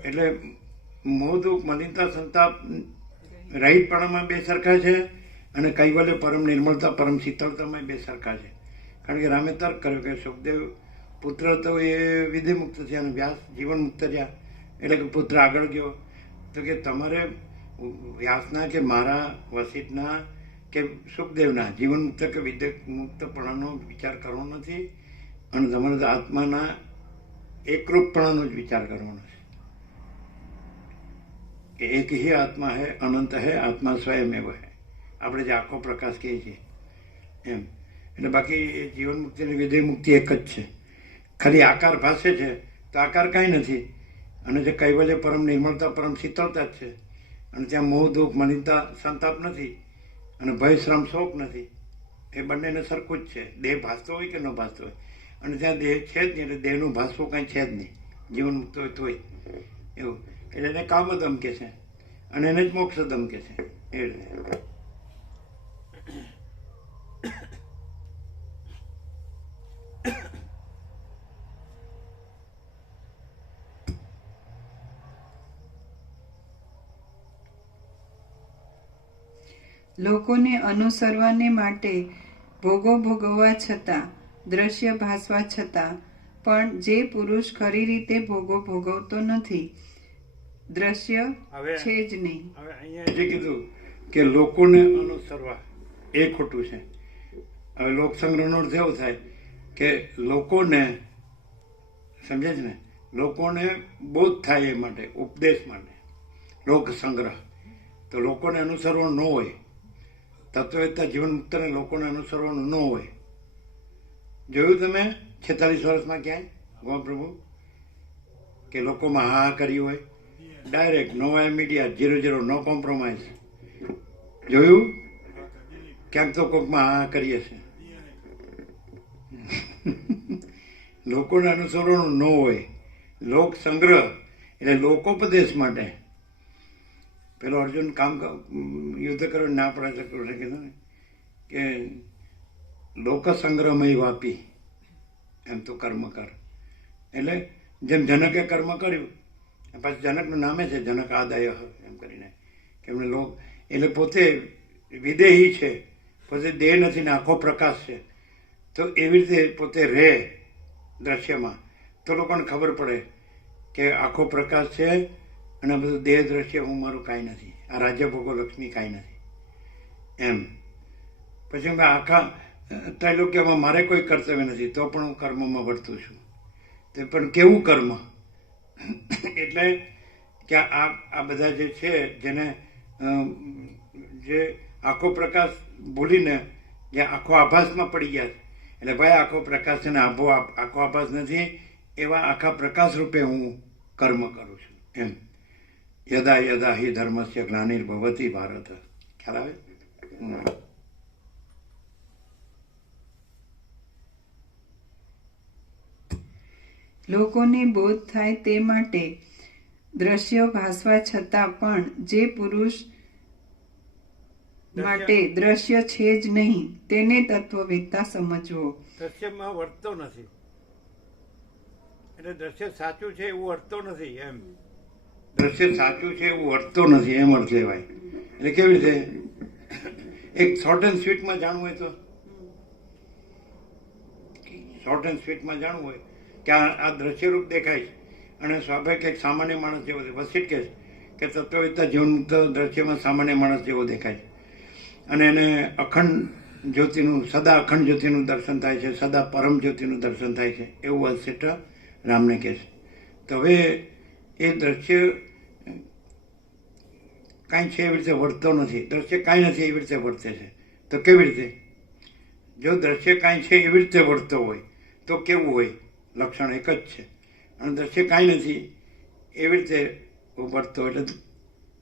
એટલે મોહ દુઃખ મલિનતા સંતાપ રહિતપણામાં બે સરખા છે, અને કૈવલ્ય પરમ નિર્મળતા પરમ શીતળતામાં બે સરખા છે. કારણ કે રામે તર્ક કર્યો કે સુખદેવ પુત્ર તો એ વિધિ મુક્ત થયા અને વ્યાસ જીવન મુક્ત થયા. એટલે કે પુત્ર આગળ ગયો. તો કે તમારે વ્યાસના કે મારા વસિષ્ઠના કે સુખદેવના જીવન મુક્ત કે વિદ્ય મુક્તપણાનો વિચાર કરવો નથી, અને તમારે તો આત્માના એકરૂપપણાનો જ વિચાર કરવાનો છે કે એક હી આત્મા હૈ, અનંત હૈ, આત્મા સ્વયં એવ હૈ. આપણે જે આખો પ્રકાશ કહીએ છીએ એમ. એટલે બાકી જીવન મુક્તિ અને વિદેહ મુક્તિ એક જ છે. ખાલી આકાર ભાષે છે તો આકાર કાંઈ નથી, અને જે કૈવલ્ય પરમ નિર્મળતા પરમ શીતળતા જ છે. અને ત્યાં મોહ દુઃખ મલિનતા સંતાપ નથી, અને ભય શ્રમ શોક નથી. એ બંનેને સરખું જ છે. દેહ ભાસતો હોય કે ન ભાસતો હોય, અને ત્યાં દેહ છે જ નહીં, એટલે દેહનું ભાસવું કાંઈ છે જ નહીં. જીવન મુક્ત હોય તોય એવું. એટલે એને કામદમ કે છે, અને એને જ મોક્ષદમ કે છે. એ રીતે લોકોને અનુસરવાને માટે ભોગો ભોગવવા છતાં, દ્રશ્ય ભાસવા છતાં, પણ જે પુરુષ ખરી રીતે ભોગો ભોગવતો નથી, દ્રશ્ય છે જ નહીં. હવે અહીંયા જે કીધું કે લોકોને અનુસરવા, એ ખોટું છે. હવે લોકસંગ્રહનો અર્થ એવો થાય કે લોકોને, સમજે છે ને, લોકોને બોધ થાય એ માટે, ઉપદેશ માટે લોક સંગ્રહ. તો લોકોને અનુસરવાનું ન હોય, તત્વવેત્તા જીવન મુક્તને લોકોને અનુસરવાનું ન હોય. જોયું તમે 46 વર્ષમાં ક્યાંય મહાપ્રભુ કે લોકોમાં હા કર્યું હોય? ડાયરેક્ટ નો મીડિયા 0-0, નો કોમ્પ્રોમાઇઝ. જોયું? ક્યાંક તો કોકમાં હા કરીએ છે. લોકોને અનુસરવાનું ન હોય. લોક સંગ્રહ એટલે લોકોપદેશ માટે. પેલો અર્જુન યુદ્ધ કરવા ના પડે છે, કીધું ને કે લોક સંગ્રહમય વાપી, એમ તો કર્મ કર. એટલે જેમ જનકે કર્મ કર્યું, પાછું જનકનું નામે છે જનક આદય એમ કરીને, કે એમને લોક એટલે પોતે વિદેહી છે, પોતે દેહ નથી ને આખો પ્રકાશ છે. તો એવી રીતે પોતે રહે દ્રશ્યમાં, તો લોકોને ખબર પડે કે આખો પ્રકાશ છે, અને આ બધું દેહ દ્રશ્ય હું મારું કાંઈ નથી, આ રાજ્ય ભોગો લક્ષ્મી કાંઈ નથી એમ. પછી હું આખા ત્રૈલોક્યમાં મારે કોઈ કર્તવ્ય નથી, તો પણ હું કર્મમાં વર્તું છું. તે પણ કેવું કર્મ? એટલે કે આ બધા જે છે, જેને જે આખો પ્રકાશ ભૂલીને જે આખો આભાસમાં પડી ગયા, એટલે ભાઈ આખો પ્રકાશ છે ને આખો આભાસ નથી, એવા આખા પ્રકાશ રૂપે હું કર્મ કરું છું એમ. યદા યદા હિ ધર્મસ્ય ગ્લાનિર્ભવતિ ભારત. ખ્યાલ આવે? લોકોને બોધ થાય તે માટે દ્રશ્ય ભાસવા છતાં પણ જે પુરુષ માટે દ્રશ્ય છે જ નહીં તેને તત્વવેત્તા સમજવો. દ્રશ્યમાં વર્તતો નથી, એટલે દ્રશ્ય સાચું છે એવું વર્તતો નથી એમ. દ્રશ્ય સાચું છે એવું વર્તતો નથી એમ અર્થ લેવાય. એટલે કેવી રીતે એક શોર્ટ એન્ડ સ્વીટમાં જાણવું હોય તો શોર્ટ એન્ડ સ્વીટમાં જાણવું હોય કે આ દ્રશ્યરૂપ દેખાય છે અને સ્વાભાવિક એક સામાન્ય માણસ જેવો વસીટ કે તત્વવેત્તા જીવનમુક્ત દ્રશ્યમાં સામાન્ય માણસ જેવો દેખાય છે અને એને અખંડ જ્યોતિનું સદા અખંડ જ્યોતિનું દર્શન થાય છે, સદા પરમ જ્યોતિનું દર્શન થાય છે એવું વસીટ રામને કહે છે. તો હવે એ દ્રશ્ય કાંઈ છે એવી રીતે વર્તતો નથી, દ્રશ્ય કાંઈ નથી એવી રીતે વર્તે છે. તો કેવી રીતે? જો દ્રશ્ય કાંઈ છે એવી રીતે વર્તતો હોય તો કેવું હોય? લક્ષણ એક જ છે. અને દ્રશ્ય કાંઈ નથી એવી રીતે વર્તતો એટલે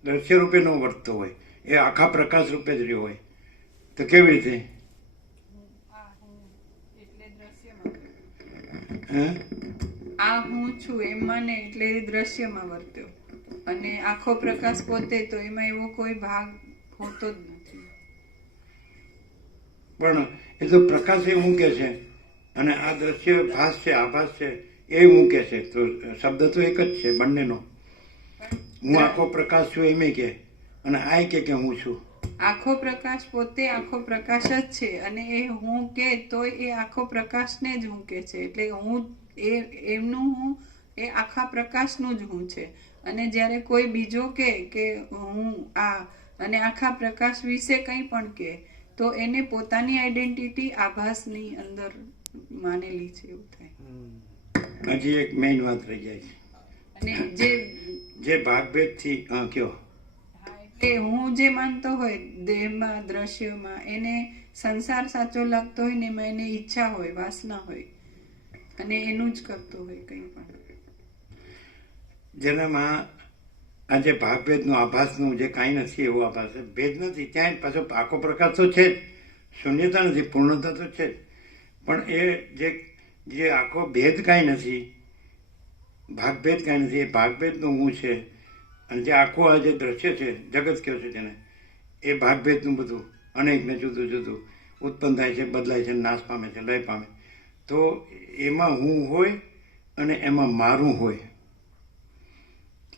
દ્રશ્ય રૂપે ન વર્તતો હોય, એ આખા પ્રકાશ રૂપે જ રહ્યો હોય. તો કેવી રીતે? આ હું છું એમ માને એટલે દ્રશ્યમાં વર્ત્યો, અને આખો પ્રકાશ પોતે તો એમાં એવો કોઈ ભાગ હોતો જ નથી. પણ એ તો પ્રકાશ એ મૂકે છે અને આ દ્રશ્ય ભાસ છે, આભાસ છે એ મૂકે છે. તો શબ્દ તો એક જ છે બંનેનો. હું આખો પ્રકાશ છું એમ કે, અને આ કે હું છું. આખો પ્રકાશ પોતે આખો પ્રકાશ જ છે, અને એ હું કે તો એ આખો પ્રકાશને જ હું કે છે. એટલે હું એમનું હું એ આખા પ્રકાશનું જ હું છે. અને જ્યારે કોઈ બીજો કે હું આ અને આખા પ્રકાશ વિશે કંઈ પણ કે તો એને પોતાની આઈડેન્ટિટી આભાસની અંદર માનેલી છે એવું થાય. હજી એક મેઇન વાત રહી જાય છે, અને જે ભાગભેદથી કયો કે હું જે માનતો હોય દેહમાં દ્રશ્યમાં એને સંસાર સાચો લાગતો હોય ને એમાં એને ઈચ્છા હોય, વાસના હોય અને એનું જ કરતો હોય કંઈ પણ. જેનામાં આ જે ભાગભેદનું આભાસનું જે કાંઈ નથી એવું આભાસ છે, ભેદ નથી, ત્યાં પાછો આખો પ્રકાશ તો છે જ, શૂન્યતા નથી, પૂર્ણતા તો છે જ. પણ એ જે આખો ભેદ કાંઈ નથી, ભાગભેદ કાંઈ નથી, એ ભાગભેદનું હું છે. અને જે આખું આ જે દ્રશ્ય છે, જગત કહે છે જેને, એ ભાગભેદનું બધું અનેકને જુદું જુદું ઉત્પન્ન થાય છે, બદલાય છે, નાશ પામે છે, લય પામે. તો એમાં હું હોય અને એમાં મારું હોય,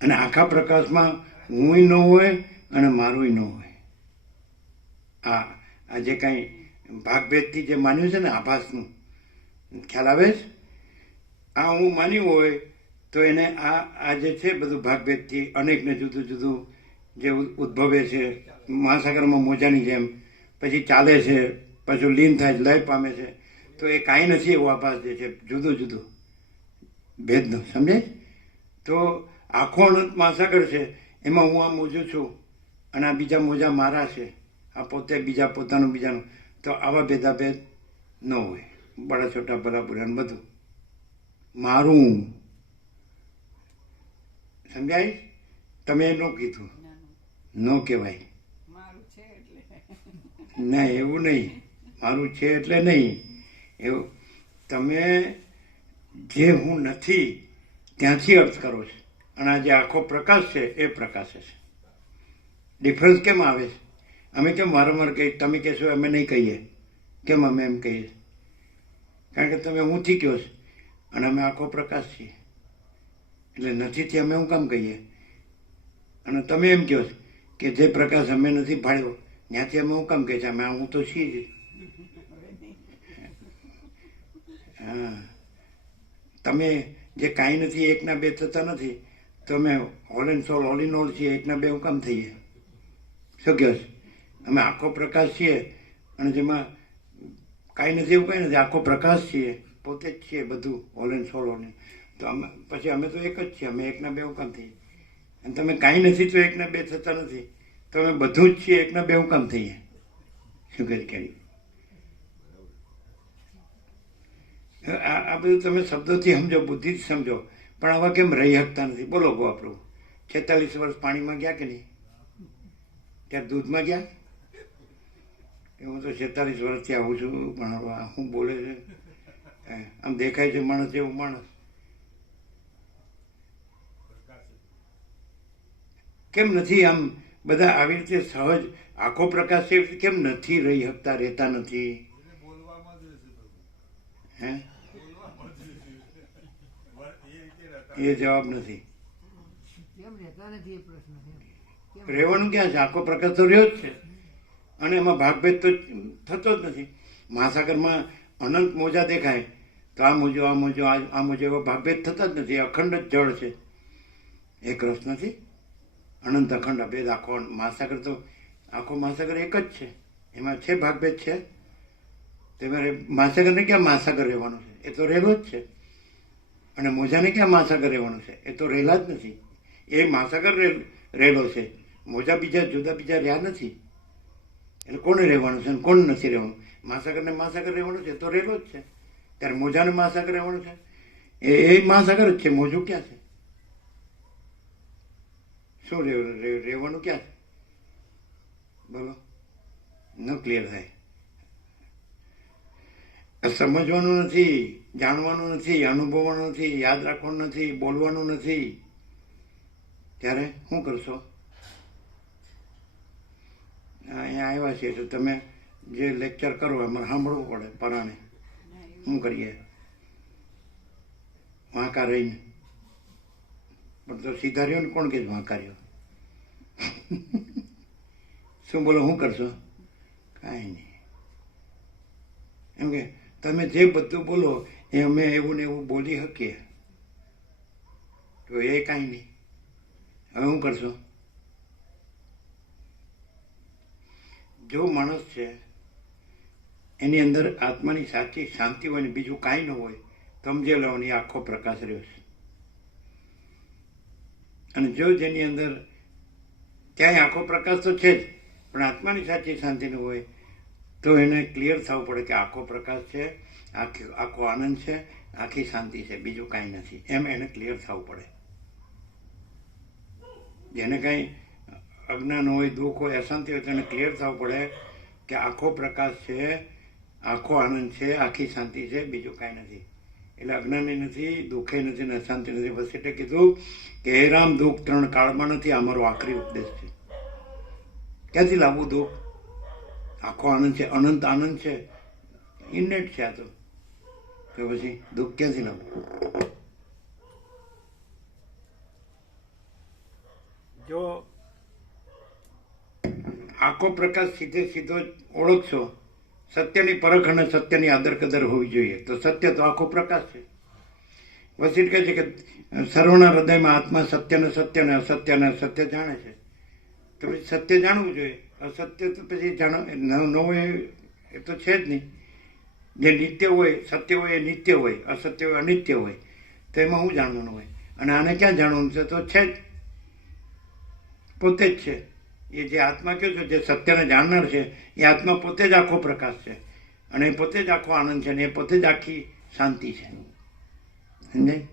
અને આખા પ્રકાશમાં હું ન હોય અને મારું ન હોય. આ જે કાંઈ ભાગભેદથી જે માન્યું છે ને આભાસનું, ખ્યાલ આવે છે? આ હું માન્યું હોય તો એને આ જે છે બધું ભાગભેદથી અનેકને જુદું જુદું જે ઉદ્ભવે છે મહાસાગરમાં મોજાની જેમ, પછી ચાલે છે, પછી લીન થાય, લય પામે છે. તો એ કાંઈ નથી એવો આભાસ જે છે જુદું જુદું ભેદનો, સમજે? તો આખો અનંત મહાસાગર છે, એમાં હું આ મોજું છું અને આ બીજા મોજા મારા છે, આ પોતે બીજા પોતાનું બીજાનું. તો આવા ભેદાભેદ ન હોય, બડા છોટા ભલા બુરા બધું મારું. સમજાય? તમે ન કીધું, ન કહેવાય. ના, એવું નહીં, મારું છે એટલે નહીં એવું. તમે જે હું નથી ત્યાંથી અર્થ કરો છો, અને આ જે આખો પ્રકાશ છે એ પ્રકાશે છે. ડિફરન્સ કેમ આવે છે? અમે કેમ વારંવાર કહીએ, તમે કહેશો અમે નહીં કહીએ, કેમ અમે એમ કહીએ? કારણ કે તમે હુંથી કહો છો અને અમે આખો પ્રકાશ છીએ, એટલે નથીથી અમે હું કામ કહીએ? અને તમે એમ કહો છો કે જે પ્રકાશ અમે નથી ભાળ્યો ત્યાંથી અમે હું કામ કહે છે? અમે હું તો છીએ જ. હા, તમે જે કાંઈ નથી, એકના બે થતા નથી, તો અમે all and soul, all in all છીએ, એકના બે હું કામ થઈએ? શું કહો છો? અમે આખો પ્રકાશ છીએ, અને જેમાં કાંઈ નથી એવું કાંઈ નથી, આખો પ્રકાશ છીએ, પોતે જ છીએ બધું, ઓલ એન્ડ સોલ ઓલ. તો અમે પછી અમે તો એક જ છીએ, અમે એકના બે હું કામ થઈએ? અને તમે કાંઈ નથી તો એકના બે થતા નથી, તો અમે બધું જ છીએ, એકના બે હું કામ થઈએ? શું કહે છે? આ બધું તમે શબ્દોથી સમજો, બુદ્ધિથી સમજો, પણ આવા કેમ રહી શકતા નથી? બોલો ગો આપણું 46 વર્ષ પાણીમાં ગયા કે નહીં? ત્યાં દૂધમાં ગયા? હું તો 46 વર્ષથી આવું છું, પણ હું બોલે છે, આમ દેખાય છે માણસ જેવું માણસ. કેમ નથી આમ બધા આવી રીતે સહજ આખો પ્રકાશ છે કેમ નથી રહી શકતા, રહેતા નથી? હે એ જવાબ નથી. કેમ રહેતા નથી એ પ્રશ્ન છે. કેમ રહેવાનું ક્યાં છે? આખો પ્રકાશ તો રહ્યો જ છે અને એમાં ભાગભેદ તો થતો જ નથી. મહાસાગરમાં અનંત મોજા દેખાય તો આ મોજો આ મોજો આ મોજો એવો ભાગભેદ થતા જ નથી. અખંડ જ જળ છે, એક રસ નથી. અનંત અખંડ અભેદ આખો મહાસાગર તો આખો મહાસાગર એક જ છે, એમાં છે ભાગભેદ છે. તમારે મહાસાગરને ક્યાં મહાસાગર રહેવાનું છે? એ તો રહેલો જ છે. અને મોજાને ક્યાં મહાસાગર રહેવાનું છે? એ તો રહેલા જ નથી. એ મહાસાગર રહેલો છે, મોજા બીજા જુદા બીજા રહ્યા નથી. એટલે કોને રહેવાનું છે અને કોને નથી રહેવાનું? મહાસાગરને મહાસાગર રહેવાનું છે તો રહેલો જ છે. ત્યારે મોજાને મહાસાગર રહેવાનું છે, એ મહાસાગર જ છે. મોજું ક્યાં છે? શું રહેવાનું ક્યાં છે? બોલો, ન ક્લિયર થાય. સમજવાનું નથી, જાણવાનું નથી, અનુભવવાનું નથી, યાદ રાખવાનું નથી, બોલવાનું નથી, ત્યારે શું કરશો? અહીંયા આવ્યા છે તો તમે જે લેક્ચર કરો એમાં સાંભળવું પડે પરાણે. શું કરીએ? વાંકા રહીને પણ તો સીધા રહ્યો ને કોણ કે વાંકા રહ્યો? શું બોલો, શું કરશો? કાંઈ નહીં. એમ કે તમે જે બધું બોલો એ અમે એવું ને એવું બોલી શકીએ તો એ કાંઈ નહીં. હવે શું કરશો? જો માણસ છે એની અંદર આત્માની સાચી શાંતિ હોય ને બીજું કાંઈ ન હોય તો સમજી લેવાની આખો પ્રકાશ રહ્યો છે. અને જો જેની અંદર ક્યાંય આખો પ્રકાશ તો છે જ પણ આત્માની સાચી શાંતિ ન હોય તો એને ક્લિયર થવું પડે કે આખો પ્રકાશ છે, આખો આનંદ છે, આખી શાંતિ છે, બીજું કાંઈ નથી. એમ એને ક્લિયર થવું પડે. જેને કાંઈ અજ્ઞાન હોય, દુઃખ હોય, અશાંતિ હોય તો એને ક્લિયર થવું પડે કે આખો પ્રકાશ છે, આખો આનંદ છે, આખી શાંતિ છે, બીજું કાંઈ નથી. એટલે અજ્ઞાને નથી, દુઃખે નથી ને અશાંતિ નથી. બસ એટલે કીધું કે હે રામ, દુઃખ ત્રણ કાળમાં નથી. આ મારો આખરી ઉપદેશ છે. ક્યાંથી લાવવું દુઃખ? આખો આનંદ છે, અનંત આનંદ છે, ઇનેટ છે આ તો પછી દુઃખ ક્યાંથી લાવવું? જો આખો પ્રકાશ સીધો ઓળખશો, સત્યની પરખ અને સત્યની આદર કદર હોવી જોઈએ. તો સત્ય તો આખો પ્રકાશ છે. વસીટ કહે છે કે સર્વના હૃદયમાં આત્મા સત્યને સત્ય ને અસત્યને અસત્ય જાણે છે. તો પછી સત્ય જાણવું જોઈએ. અસત્ય તો પછી ન હોય એ તો છે જ નહીં. જે નિત્ય હોય, સત્ય હોય એ નિત્ય હોય, અસત્ય હોય અનિત્ય હોય. તો એમાં શું જાણવાનું હોય? અને આને ક્યાં જાણવાનું છે? તો છે જ, પોતે જ છે. એ જે આત્મા કયો છે, જે સત્યને જાણનાર છે, એ આત્મા પોતે જ આખો પ્રકાશ છે અને એ પોતે જ આખો આનંદ છે અને એ પોતે જ આખી શાંતિ છે. સમજાય?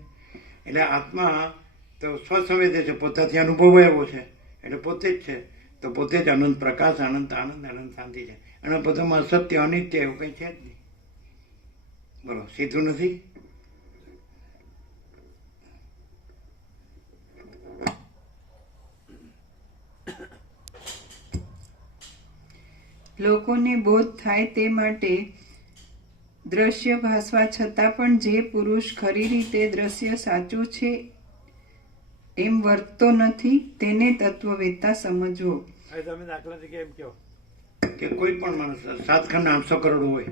એટલે આત્મા તો સ્વસંવેદે છે, પોતાથી અનુભવ એવો છે એટલે પોતે જ છે. તો પોતે જ અનંત પ્રકાશ, અનંત આનંદ, અનંત શાંતિ છે. અને પોતામાં સત્ય અનિત્ય એવું કંઈ છે જ નહીં. બોલો, સીધું નથી? લોકોને બોધ થાય તે માટે દ્રશ્ય ભાસવા છતાં પણ જે પુરુષ ખરી રીતે દ્રશ્ય સાચું છે એમ વર્તતો નથી તેને તત્વવેત્તા સમજવો. હવે તમે દાખલા તરીકે એમ કહો કે કોઈ પણ માણસ 7 ખંડ 800 કરોડ હોય,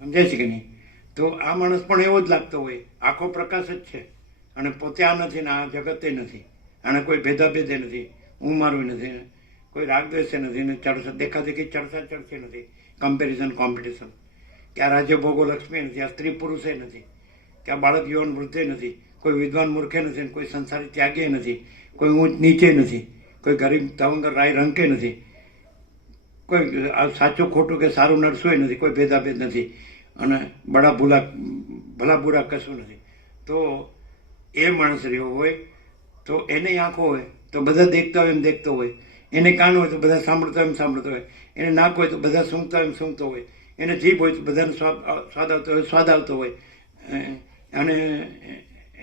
સમજાય છે કે નહીં? તો આ માણસ પણ એવો જ લાગતો હોય, આખો પ્રકાશ જ છે અને પોતે આ નથી ને આ જગતે નથી, આને કોઈ ભેદાભેદે નથી, હું મારું નથી, કોઈ રાગ દ્વેષે નથી ને દેખાદેખી ચર્ચા ચર્ચે નથી, કમ્પેરિઝન કોમ્પિટિશન. કે આ રાજ્ય ભોગો લક્ષ્મી નથી, આ સ્ત્રી પુરુષે નથી, કે આ બાળક યુવાન વૃદ્ધે નથી, કોઈ વિદ્વાન મૂર્ખે નથી, કોઈ સંસારી ત્યાગીએ નથી, કોઈ ઊંચ નીચે નથી, કોઈ ગરીબ તવંગર રાય રંકે નથી, કોઈ આ સાચું ખોટું કે સારું નરસું નથી, કોઈ ભેદાભેદ નથી અને ભલા બુરા કશું નથી. તો એ માણસ રહ્યો હોય તો એને આંખો હોય તો બધા દેખતા હોય એમ દેખતો હોય, એને કાન હોય તો બધા સાંભળતા હોય એમ સાંભળતો હોય, એને નાક હોય તો બધા સૂંઘતા હોય એમ સૂંઘતો હોય, એને જીભ હોય તો બધાને સ્વાદ આવતો હોય સ્વાદ આવતો હોય, અને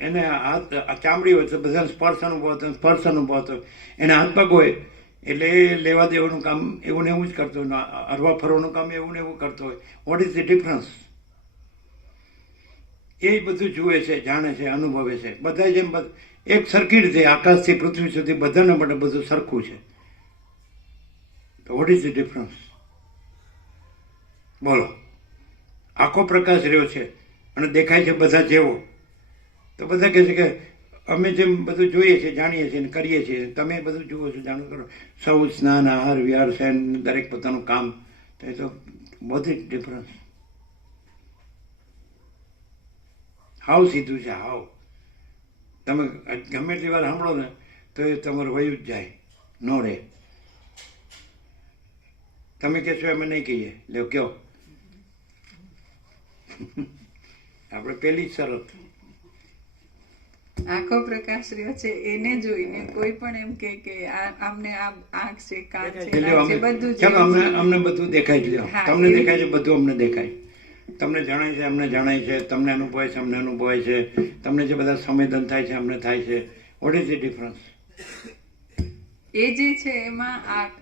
એને હાથ આ ચામડી હોય તો બધાને સ્પર્શ અનુભવ હતો, સ્પર્શ અનુભવ હતો. એને હાથ પગ હોય એટલે એ લેવા દેવાનું કામ એવું ને એવું જ કરતો હોય, હરવા ફરવાનું કામ એવું ને એવું કરતો હોય. What is the difference? એ બધું જુએ છે, જાણે છે, અનુભવે છે. બધા જેમ એક સરખી રીતે આકાશથી પૃથ્વી સુધી બધાને માટે બધું સરખું છે. તો વોટ ઇઝ ધ ડિફરન્સ? બોલો. આખો પ્રકાશ રહ્યો છે અને દેખાય છે બધા જેવો, તો બધા કહે છે કે અમે જેમ બધું જોઈએ છીએ, જાણીએ છીએ, કરીએ છીએ, તમે બધું જુઓ છો, જાણો કરો. સૌ સ્નાન, આહાર, વિહાર, શયન, દરેક પોતાનું કામ. તો એ તો બહુ જ ડિફરન્સ. હાવ સીધું છે, હાવ. તમે ગમે એટલી વાર સાંભળો ને તો એ તમારું વયું જ જાય, ન રહે. તમે કહેશો અમે નહીં કહીએ, લ્યો કયો. આપણે પેલી જ શરત. આખો પ્રકાશ રહ્યો છે એને જોઈને કોઈ પણ એમ કે આમને આ આંખ છે, કાન છે, નાક છે, બધું ચાલો જ અમને બધું દેખાય જ લ્યો. હા, તમને એવું. દેખાય છે બધું, અમને દેખાય. તમને જણાય છે, અમને જણાય છે. તમને અનુભવાય છે, અમને અનુભવાય છે. તમને જે બધા સંવેદન થાય છે, અમને થાય છે. What is the difference? એ જે છે એમાં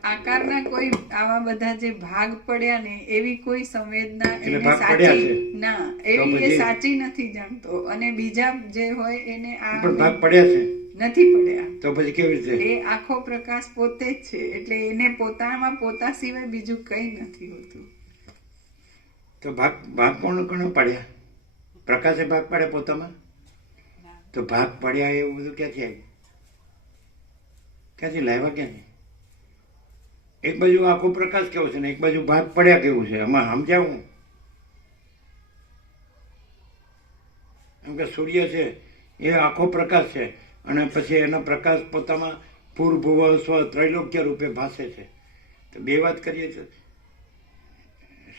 આકારના કોઈ આવા બધા જે ભાગ પડ્યા ને એવી કોઈ સંવેદના એટલે એને ભાગ પડ્યા સાચી છે. ના, તો એવી એ પછી- સાચી નથી જાણતો. અને બીજા જે હોય એને આ પણ ભાગ પડ્યા છે નથી પડ્યા. તો પછી કેવી રીતે? એ આખો પ્રકાશ પોતે જ છે, એટલે એને પોતામાં પોતા સિવાય બીજું કઈ નથી હોતું. તો ભાગ કોણ પાડ્યા? પ્રકાશે ભાગ પાડ્યા પોતામાં? તો ભાગ પડ્યા એવું બધું ક્યાંથી આવ્યું? ક્યાંથી લાવ્યા? ક્યાંથી? એક બાજુ આખો પ્રકાશ કેવો છે ને એક બાજુ ભાગ પડ્યા કેવું છે, આમાં સમજાવું? એમ કે સૂર્ય છે એ આખો પ્રકાશ છે અને પછી એનો પ્રકાશ પોતામાં પૂર્વભુવ સ્વ ત્રૈલોક્ય રૂપે ભાસે છે. તો બે વાત કરીએ તો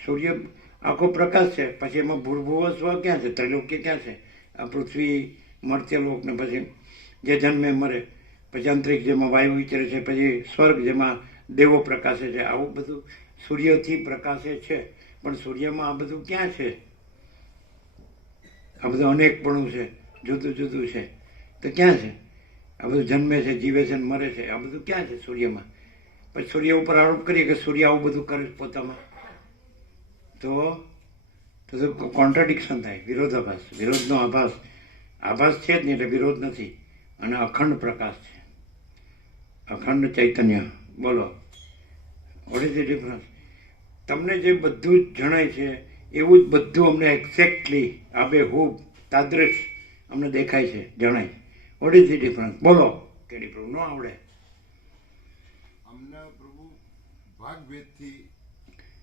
સૂર્ય આખો પ્રકાશ છે, પછી એમાં ભૂર્ભુવ સ્વ ક્યાં છે? ત્રૈલોક્ય ક્યાં છે? આ પૃથ્વી, મર્ત્યલોક ને પછી જે જન્મે મરે, પછી અંતરિક્ષ જેમાં વાયુ વિચરે છે, પછી સ્વર્ગ જેમાં દેવો પ્રકાશે છે. આવું બધું સૂર્યથી પ્રકાશે છે. પણ સૂર્યમાં આ બધું ક્યાં છે? આ બધું અનેકપણું છે, જુદું જુદું છે. તો ક્યાં છે? આ બધું જન્મે છે, જીવે છે, મરે છે. આ બધું ક્યાં છે સૂર્યમાં? પછી સૂર્ય ઉપર આરોપ કરીએ કે સૂર્ય આવું બધું કરે છે પોતામાં, તો કોન્ટ્રાડિક્શન થાય, વિરોધાભાસ. વિરોધનો આભાસ. આભાસ છે જ નહીં એટલે વિરોધ નથી. અને અખંડ પ્રકાશ છે, અખંડ ચૈતન્ય. બોલો, વોટ ઇઝ ધ ડિફરન્સ? તમને જે બધું જ જણાય છે એવું જ બધું અમને એક્ઝેક્ટલી આબેહૂબ તાદ્રશ અમને દેખાય છે, જણાય. Vote is the difference? બોલો. કેડી પ્રભુ ન આવડે? અમને પ્રભુ ભાગભેદથી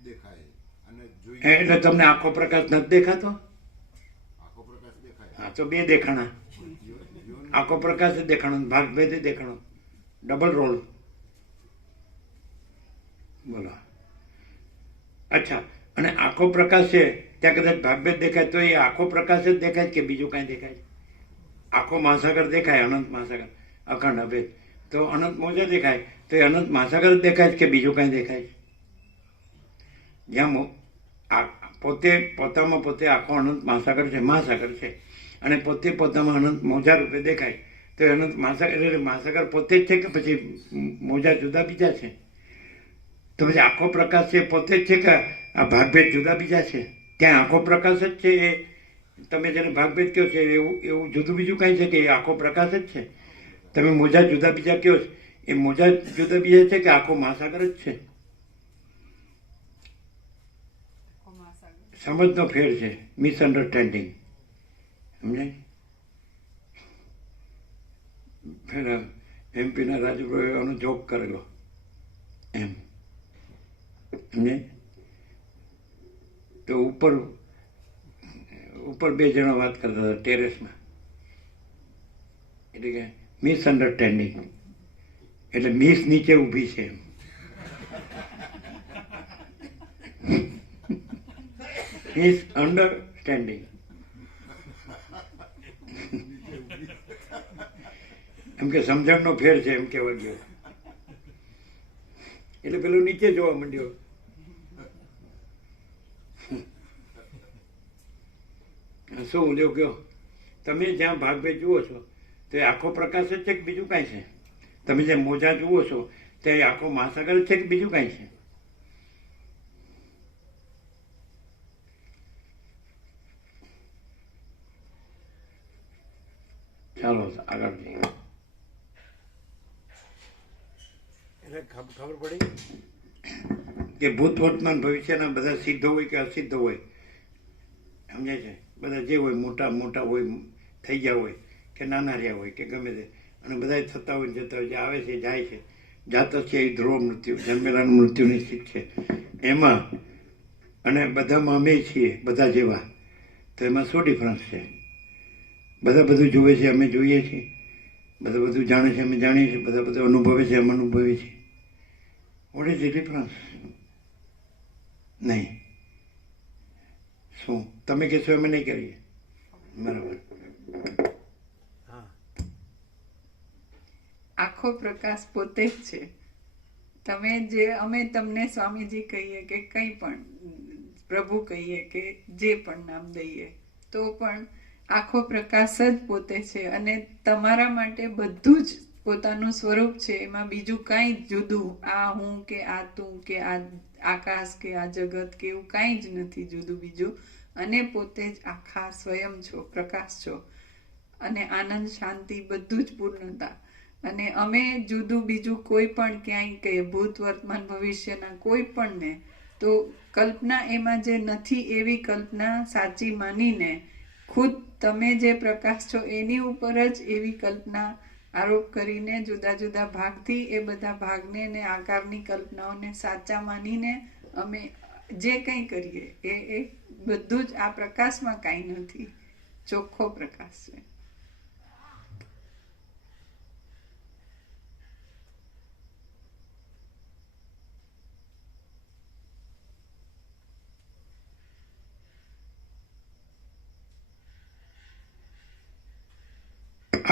દેખાય અને જોઈએ. એટલે તમને આખો પ્રકાશ નથી દેખાતો? આખો પ્રકાશ દેખાય. હા, તો બે દેખાણા. જીવન આખો પ્રકાશ જ દેખાણો, ભાગભેદ જ દેખાણો. Double role. બોલો. અચ્છા, અને આખો પ્રકાશ છે ત્યાં કદાચ ભાગભેદ દેખાય તો એ આખો પ્રકાશ જ દેખાય કે બીજું કાંઈ દેખાય? આખો મહાસાગર દેખાય, અનંત મહાસાગર, અખંડ અભેદ. તો અનંત મોજા દેખાય તો એ અનંત મહાસાગર જ દેખાય કે બીજું કાંઈ દેખાય? જ્યાં પોતે પોતામાં પોતે આખો અનંત મહાસાગર છે, મહાસાગર છે, અને પોતે પોતામાં અનંત મોજા રૂપે દેખાય તો એ અનંત મહાસાગર એટલે મહાસાગર પોતે જ છે કે પછી મોજા જુદા બીજા છે? તો પછી આખો પ્રકાશ છે પોતે જ છે કે આ ભાગભેદ જુદા બીજા છે? ત્યાં આખો પ્રકાશ જ છે, એ તમે જેને ભાગભેદ કહો છો એવું જુદું બીજું કાંઈ છે કે એ આખો પ્રકાશ જ છે? તમે મોજા જુદા બીજા કહો છો, એ મોજા જુદા બીજા છે કે આખો મહાસાગર જ છે? સમજનો ફેર છે, મિસઅન્ડરસ્ટેન્ડિંગ. સમજાય? પેલા એમપીના રાજુભાઈ એનો જોક કરેલો એમ, સમજાય? તો ઉપર બે જણા વાત કરતા હતા ટેરેસમાં, એટલે કે મિસઅન્ડરસ્ટેન્ડિંગ એટલે મિસ નીચે ઊભી છે એમ. મિસઅન્ડરસ્ટેન્ડિંગ એમ કે સમજણનો ફેર છે એમ કહેવા ગયો. એટલે પેલો નીચે જોવા માંડ્યો. શું લ્યો કયો? તમે જ્યાં ભાગભેદ જુઓ છો તે આખો પ્રકાશ જ છે કે બીજું કાંઈ છે? તમે જે મોજા જુઓ છો તે આખો મહાસાગર છે કે બીજું કાંઈ છે? ચાલો આગળ જઈએ. એટલે ખબર પડી કે ભૂત વર્તમાન ભવિષ્યના બધા સિદ્ધ હોય કે અસિદ્ધ હોય, સમજાય છે? બધા જે હોય મોટા મોટા હોય, થઈ ગયા હોય કે નાના રહ્યા હોય કે ગમે તે, અને બધા થતા હોય જતા હોય, જે આવે છે જાય છે. જાત છે એ ધ્રુવ મૃત્યુ, જન્મેલાનું મૃત્યુ નિશ્ચિત છે એમાં, અને બધામાં અમે છીએ બધા જેવા. તો એમાં શું ડિફરન્સ છે? બધા બધું જુએ છે, અમે જોઈએ છીએ. બધા બધું જાણે છે, અમે જાણીએ છીએ. બધા બધું અનુભવે છે, અમે અનુભવીએ છીએ. Vote is the difference? નહીં. શું તમે કહેશો અમે નહીં કરીએ? બરાબર. આખો પ્રકાશ પોતે જ છે. તમે જે અમે તમને સ્વામીજી કહીએ કે કંઈ પણ પ્રભુ કહીએ કે જે પણ નામ દઈએ, તો પણ આખો પ્રકાશ જ પોતે છે. અને તમારા માટે બધું જ પોતાનું સ્વરૂપ છે. એમાં બીજું કાંઈ જુદું, આ હું કે આ તું કે આ આકાશ કે આ જગત કે એવું કાંઈ જ નથી જુદું બીજું. અને પોતે જ આખા સ્વયં છો, પ્રકાશ છો. અને આનંદ, શાંતિ, બધું જ પૂર્ણતા. અને અમે જુદું બીજું કોઈ પણ ક્યાંય કે ભૂત વર્તમાન ભવિષ્યના કોઈ પણ ને, તો કલ્પના એમાં જે નથી એવી કલ્પના સાચી માનીને ખુદ તમે જે પ્રકાશ છો એની ઉપર જ એવી કલ્પના આરોપ કરીને જુદા જુદા ભાગથી એ બધા ભાગને ને આકારની કલ્પનાઓને સાચા માનીને અમે જે કંઈ કરીએ એ બધું જ આ પ્રકાશમાં કાંઈ નથી, ચોખ્ખો પ્રકાશ છે.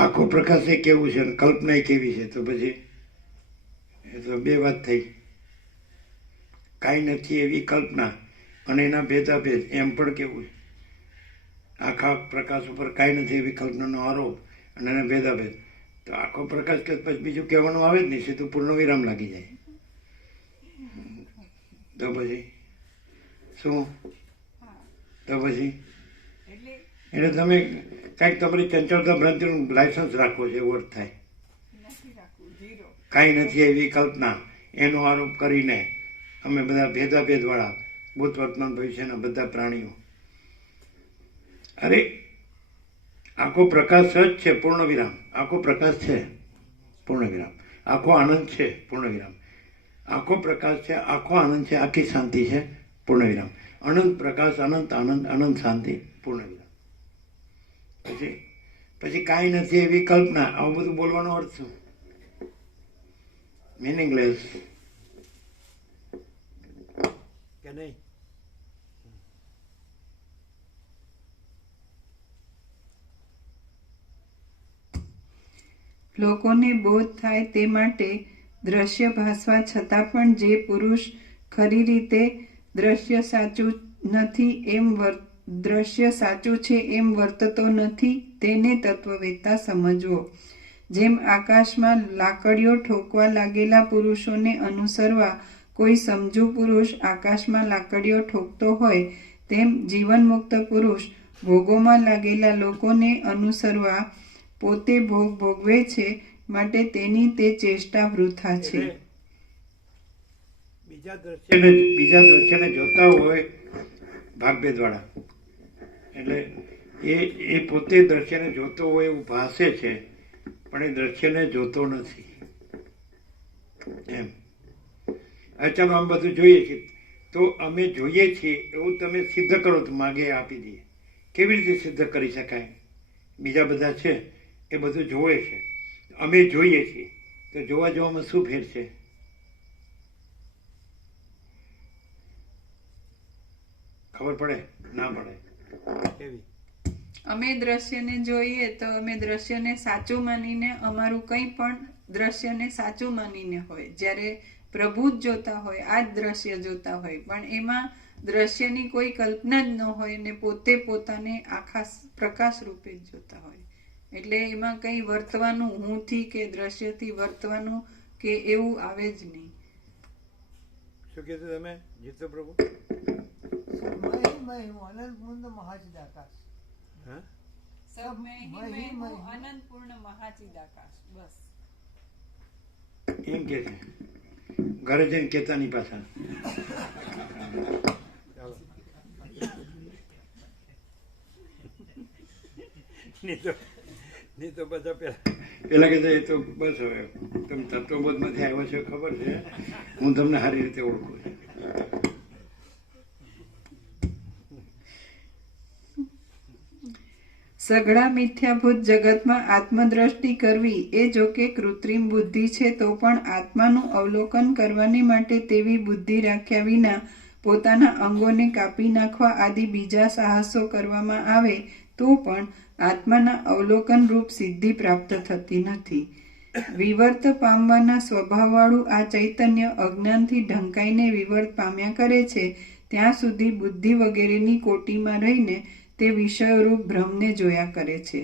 આખો પ્રકાશ એ કેવું છે અને કલ્પના એ કેવી છે? તો પછી એ તો બે વાત થઈ. કાંઈ નથી એવી કલ્પના અને એના ભેદાભેદ એમ પણ કેવું છે. આખા પ્રકાશ ઉપર કાંઈ નથી એવી કલ્પનાનો આરોપ અને એના ભેદાભેદ. તો આખો પ્રકાશ કે પછી બીજું કહેવાનું આવે જ નહીં, સીધું પૂર્ણ વિરામ લાગી જાય. તો પછી શું? તો પછી એટલે તમે કાંઈક તમારી ચંચળતા ભ્રાંતિનું લાયસન્સ રાખવો છે એવો અર્થ થાય. કાંઈ નથી એવી કલ્પના એનો આરોપ કરીને અમે બધા ભેદાભેદવાળા ભૂત વર્તમાન ભવિષ્યના બધા પ્રાણીઓ. અરે આખો પ્રકાશ જ છે, પૂર્ણ વિરામ. આખો પ્રકાશ છે, પૂર્ણ વિરામ. આખો આનંદ છે, પૂર્ણ વિરામ. આખો પ્રકાશ છે, આખો આનંદ છે, આખી શાંતિ છે, પૂર્ણ વિરામ. અનંત પ્રકાશ, અનંત આનંદ, અનંત શાંતિ, પૂર્ણ વિરામ. પછી કાંઈ નથી એવી કલ્પના. આવું બધું બોલવાનો અર્થ શું? મીનિંગલેસ કે નહીં? લોકોને બોધ થાય તે માટે દ્રશ્ય ભાસવા છતાં પણ જે પુરુષ ખરી રીતે દ્રશ્ય સાચું નથી એમ દ્રશ્ય સાચું છે એમ વર્તતો નથી, તેને તત્વવેત્તા સમજવો. જેમ આકાશમાં લાકડીઓ ઠોકવા લાગેલા પુરુષોને અનુસરવા કોઈ સમજુ પુરુષ આકાશમાં લાકડીઓ ઠોકતો હોય, તેમ જીવનમુક્ત પુરુષ ભોગોમાં લાગેલા લોકોને અનુસરવા પોતે ભોગ ભોગવે છે, માટે તેની તે ચેષ્ટા વૃથા છે. બીજા દ્રશ્યને જોતા હોય ભાગભેદવાળા, એટલે એ પોતે દ્રશ્યને જોતો હોય એવું ભાસે છે, પણ એ દ્રશ્યને જોતો નથી. એમ ચાલો અમે બધું જોઈએ છીએ, તો અમે જોઈએ છીએ એવું તમે સિદ્ધ કરો તો માગે આપી દઈએ. કેવી રીતે સિદ્ધ કરી શકાય? બીજા બધા છે એ બધું જોવે છે, અમે જોઈએ છીએ, તો જોવા જોવામાં શું ફેર છે? ખબર પડે ના પડે? કેવી? અમે દ્રશ્યને જોઈએ તો અમે દ્રશ્યને સાચું માનીને અમારું કંઈ પણ દ્રશ્યને સાચું માનીને હોય. જ્યારે પ્રભુ જ જોતા હોય, આ જ દ્રશ્ય જોતા હોય, પણ એમાં દ્રશ્યની કોઈ કલ્પના જ ન હોય ને પોતે પોતાને આખા પ્રકાશ રૂપે જ જોતા હોય, એટલે એમાં કંઈ વર્તવાનું હુંથી કે દ્રશ્યથી વર્તવાનું કે એવું આવે જ નહીં. શું કીધું તમે જીતુ પ્રભુ? મય હું અનંત પૂર્ણ મહાચિદાકાશ. હા, સબ મેં હી મય મેં મય. હું અનંત પૂર્ણ મહાચિદાકાશ. બસ એમ કે છે. ઘરે જઈને કહેતા નહીં પાછા. ચાલો. નહીં તો બધા પેલા કે એ તો બસ હવે તમે તત્વબોધમાંથી આવ્યો છે ખબર છે, હું તમને સારી રીતે ઓળખું છું. સઘળા મિથ્યાભૂત જગતમાં આત્મદ્રષ્ટિ કરવી એ જો કે કૃત્રિમ બુદ્ધિ છે, તો પણ આત્માનું અવલોકન કરવાને માટે તેવી બુદ્ધિ રાખ્યા વિના પોતાના અંગોને કાપી નાખવા આદિ બીજા સાહસો કરવામાં આવે તો પણ આત્માના અવલોકન રૂપ સિદ્ધિ પ્રાપ્ત થતી નથી. વિવર્ત પામવાના સ્વભાવવાળું આ ચૈતન્ય અજ્ઞાનથી ઢંકાઈને વિવર્ત પામ્યા કરે છે ત્યાં સુધી બુદ્ધિ વગેરેની કોટીમાં રહીને તે વિષયરૂપ ભ્રમને જોયા કરે છે.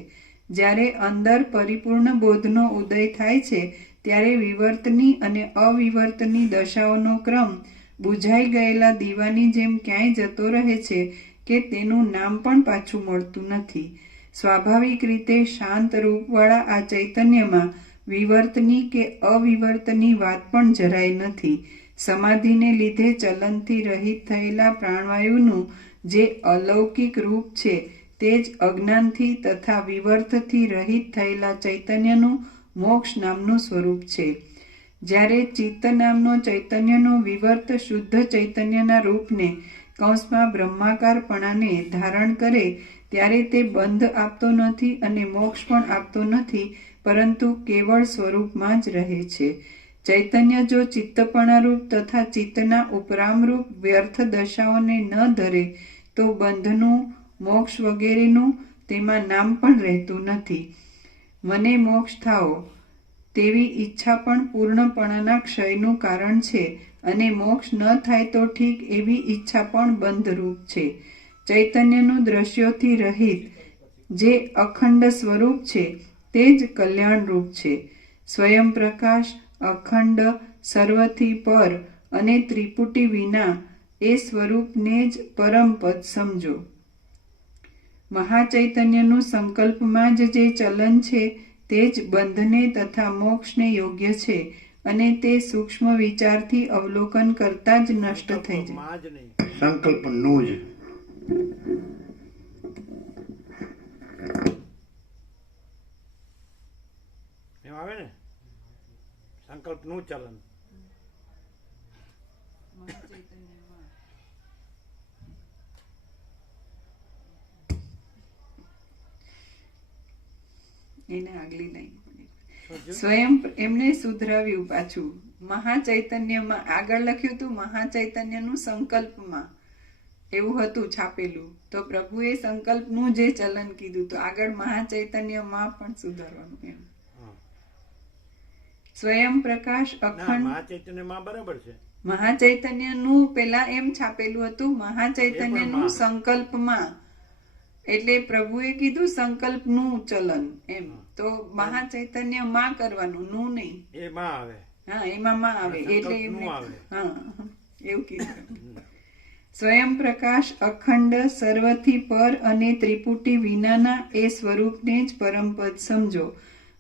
જ્યારે અંદર પરિપૂર્ણ બોધનો ઉદય થાય છે ત્યારે વિવર્તની અને અવિવર્તની દશાઓનો ક્રમ બુઝાઈ ગયેલા દીવાની જેમ ક્યાંય જતો રહે છે કે તેનું નામ પણ પાછું મળતું નથી. સ્વાભાવિક રીતે શાંત રૂપવાળા આ ચૈતન્યમાં વિવર્તની કે અવિવર્તની વાત પણ જરાય નથી. સમાધિને લીધે ચલનથી રહિત થયેલા પ્રાણવાયુનું જે અલૌકિક રૂપ છે તે જ અજ્ઞાનથી તથા વિવર્તથી રહિત થયેલા ચૈતન્યનું મોક્ષ નામનું સ્વરૂપ છે. જ્યારે ચિત્ત નામનો ચૈતન્યનો વિવર્ત શુદ્ધ ચૈતન્યના રૂપને કૌંસમાં બ્રહ્માકારપણાને ધારણ કરે ત્યારે તે બંધ આપતો નથી અને મોક્ષ પણ આપતો નથી, પરંતુ કેવળ સ્વરૂપમાં જ રહે છે. ચૈતન્ય જો ચિત્તપણારૂપ તથા ચિત્તના ઉપરામરૂપ વ્યર્થ દશાઓને ન ધરે તો બંધનું, મોક્ષ વગેરેનું તેમાં નામ પણ રહેતું નથી. મને મોક્ષ થાઓ તેવી ઈચ્છા પણ પૂર્ણપણાના ક્ષયનું કારણ છે, અને મોક્ષ ન થાય તો ઠીક એવી ઈચ્છા પણ બંધરૂપ છે. ચૈતન્યનું દ્રશ્યોથી રહિત જે અખંડ સ્વરૂપ છે તે જ કલ્યાણરૂપ છે. સ્વયં પ્રકાશ, અખંડ, સર્વથી પર અને ત્રિપુટી વિના એ સ્વરૂપને જ પરમપદ સમજો. મહાચૈતન્યનું સંકલ્પમાં જ જે ચલન છે તે જ બંધને તથા મોક્ષને યોગ્ય છે, અને તે સૂક્ષ્મ વિચારથી અવલોકન કરતા જ નષ્ટ થઈ જાય. સંકલ્પનું જ. એમ આવે ને, સંકલ્પનું ચલન. એને આગલી લાઈન સ્વયં એમને સુધરાવ્યું પાછું. મહાચૈતન્યમાં આગળ લખ્યું હતું મહાચૈતન્યનું સંકલ્પમાં એવું હતું છાપેલું, તો પ્રભુએ સંકલ્પનું જે ચલન કીધું તો આગળ મહાચૈતન્યમાં પણ સુધારવાનું એમ. સ્વયં પ્રકાશ અખંડ મહાચૈતન્યમાં બરાબર છે. મહાચૈતન્યનું પેલા એમ છાપેલું હતું મહાચૈતન્યનું સંકલ્પમાં, એટલે પ્રભુએ કીધું સંકલ્પનું ચલન એમ, તો મહાચૈતન્ય માં કરવાનું, નું નહીં. એ માં આવે. હા, એમાં માં આવે એટલે એમને આવે. હા એવું કીધું. સ્વયં પ્રકાશ અખંડ, સર્વથી પર અને ત્રિપુટી વિનાના એ સ્વરૂપને જ પરમપદ સમજો.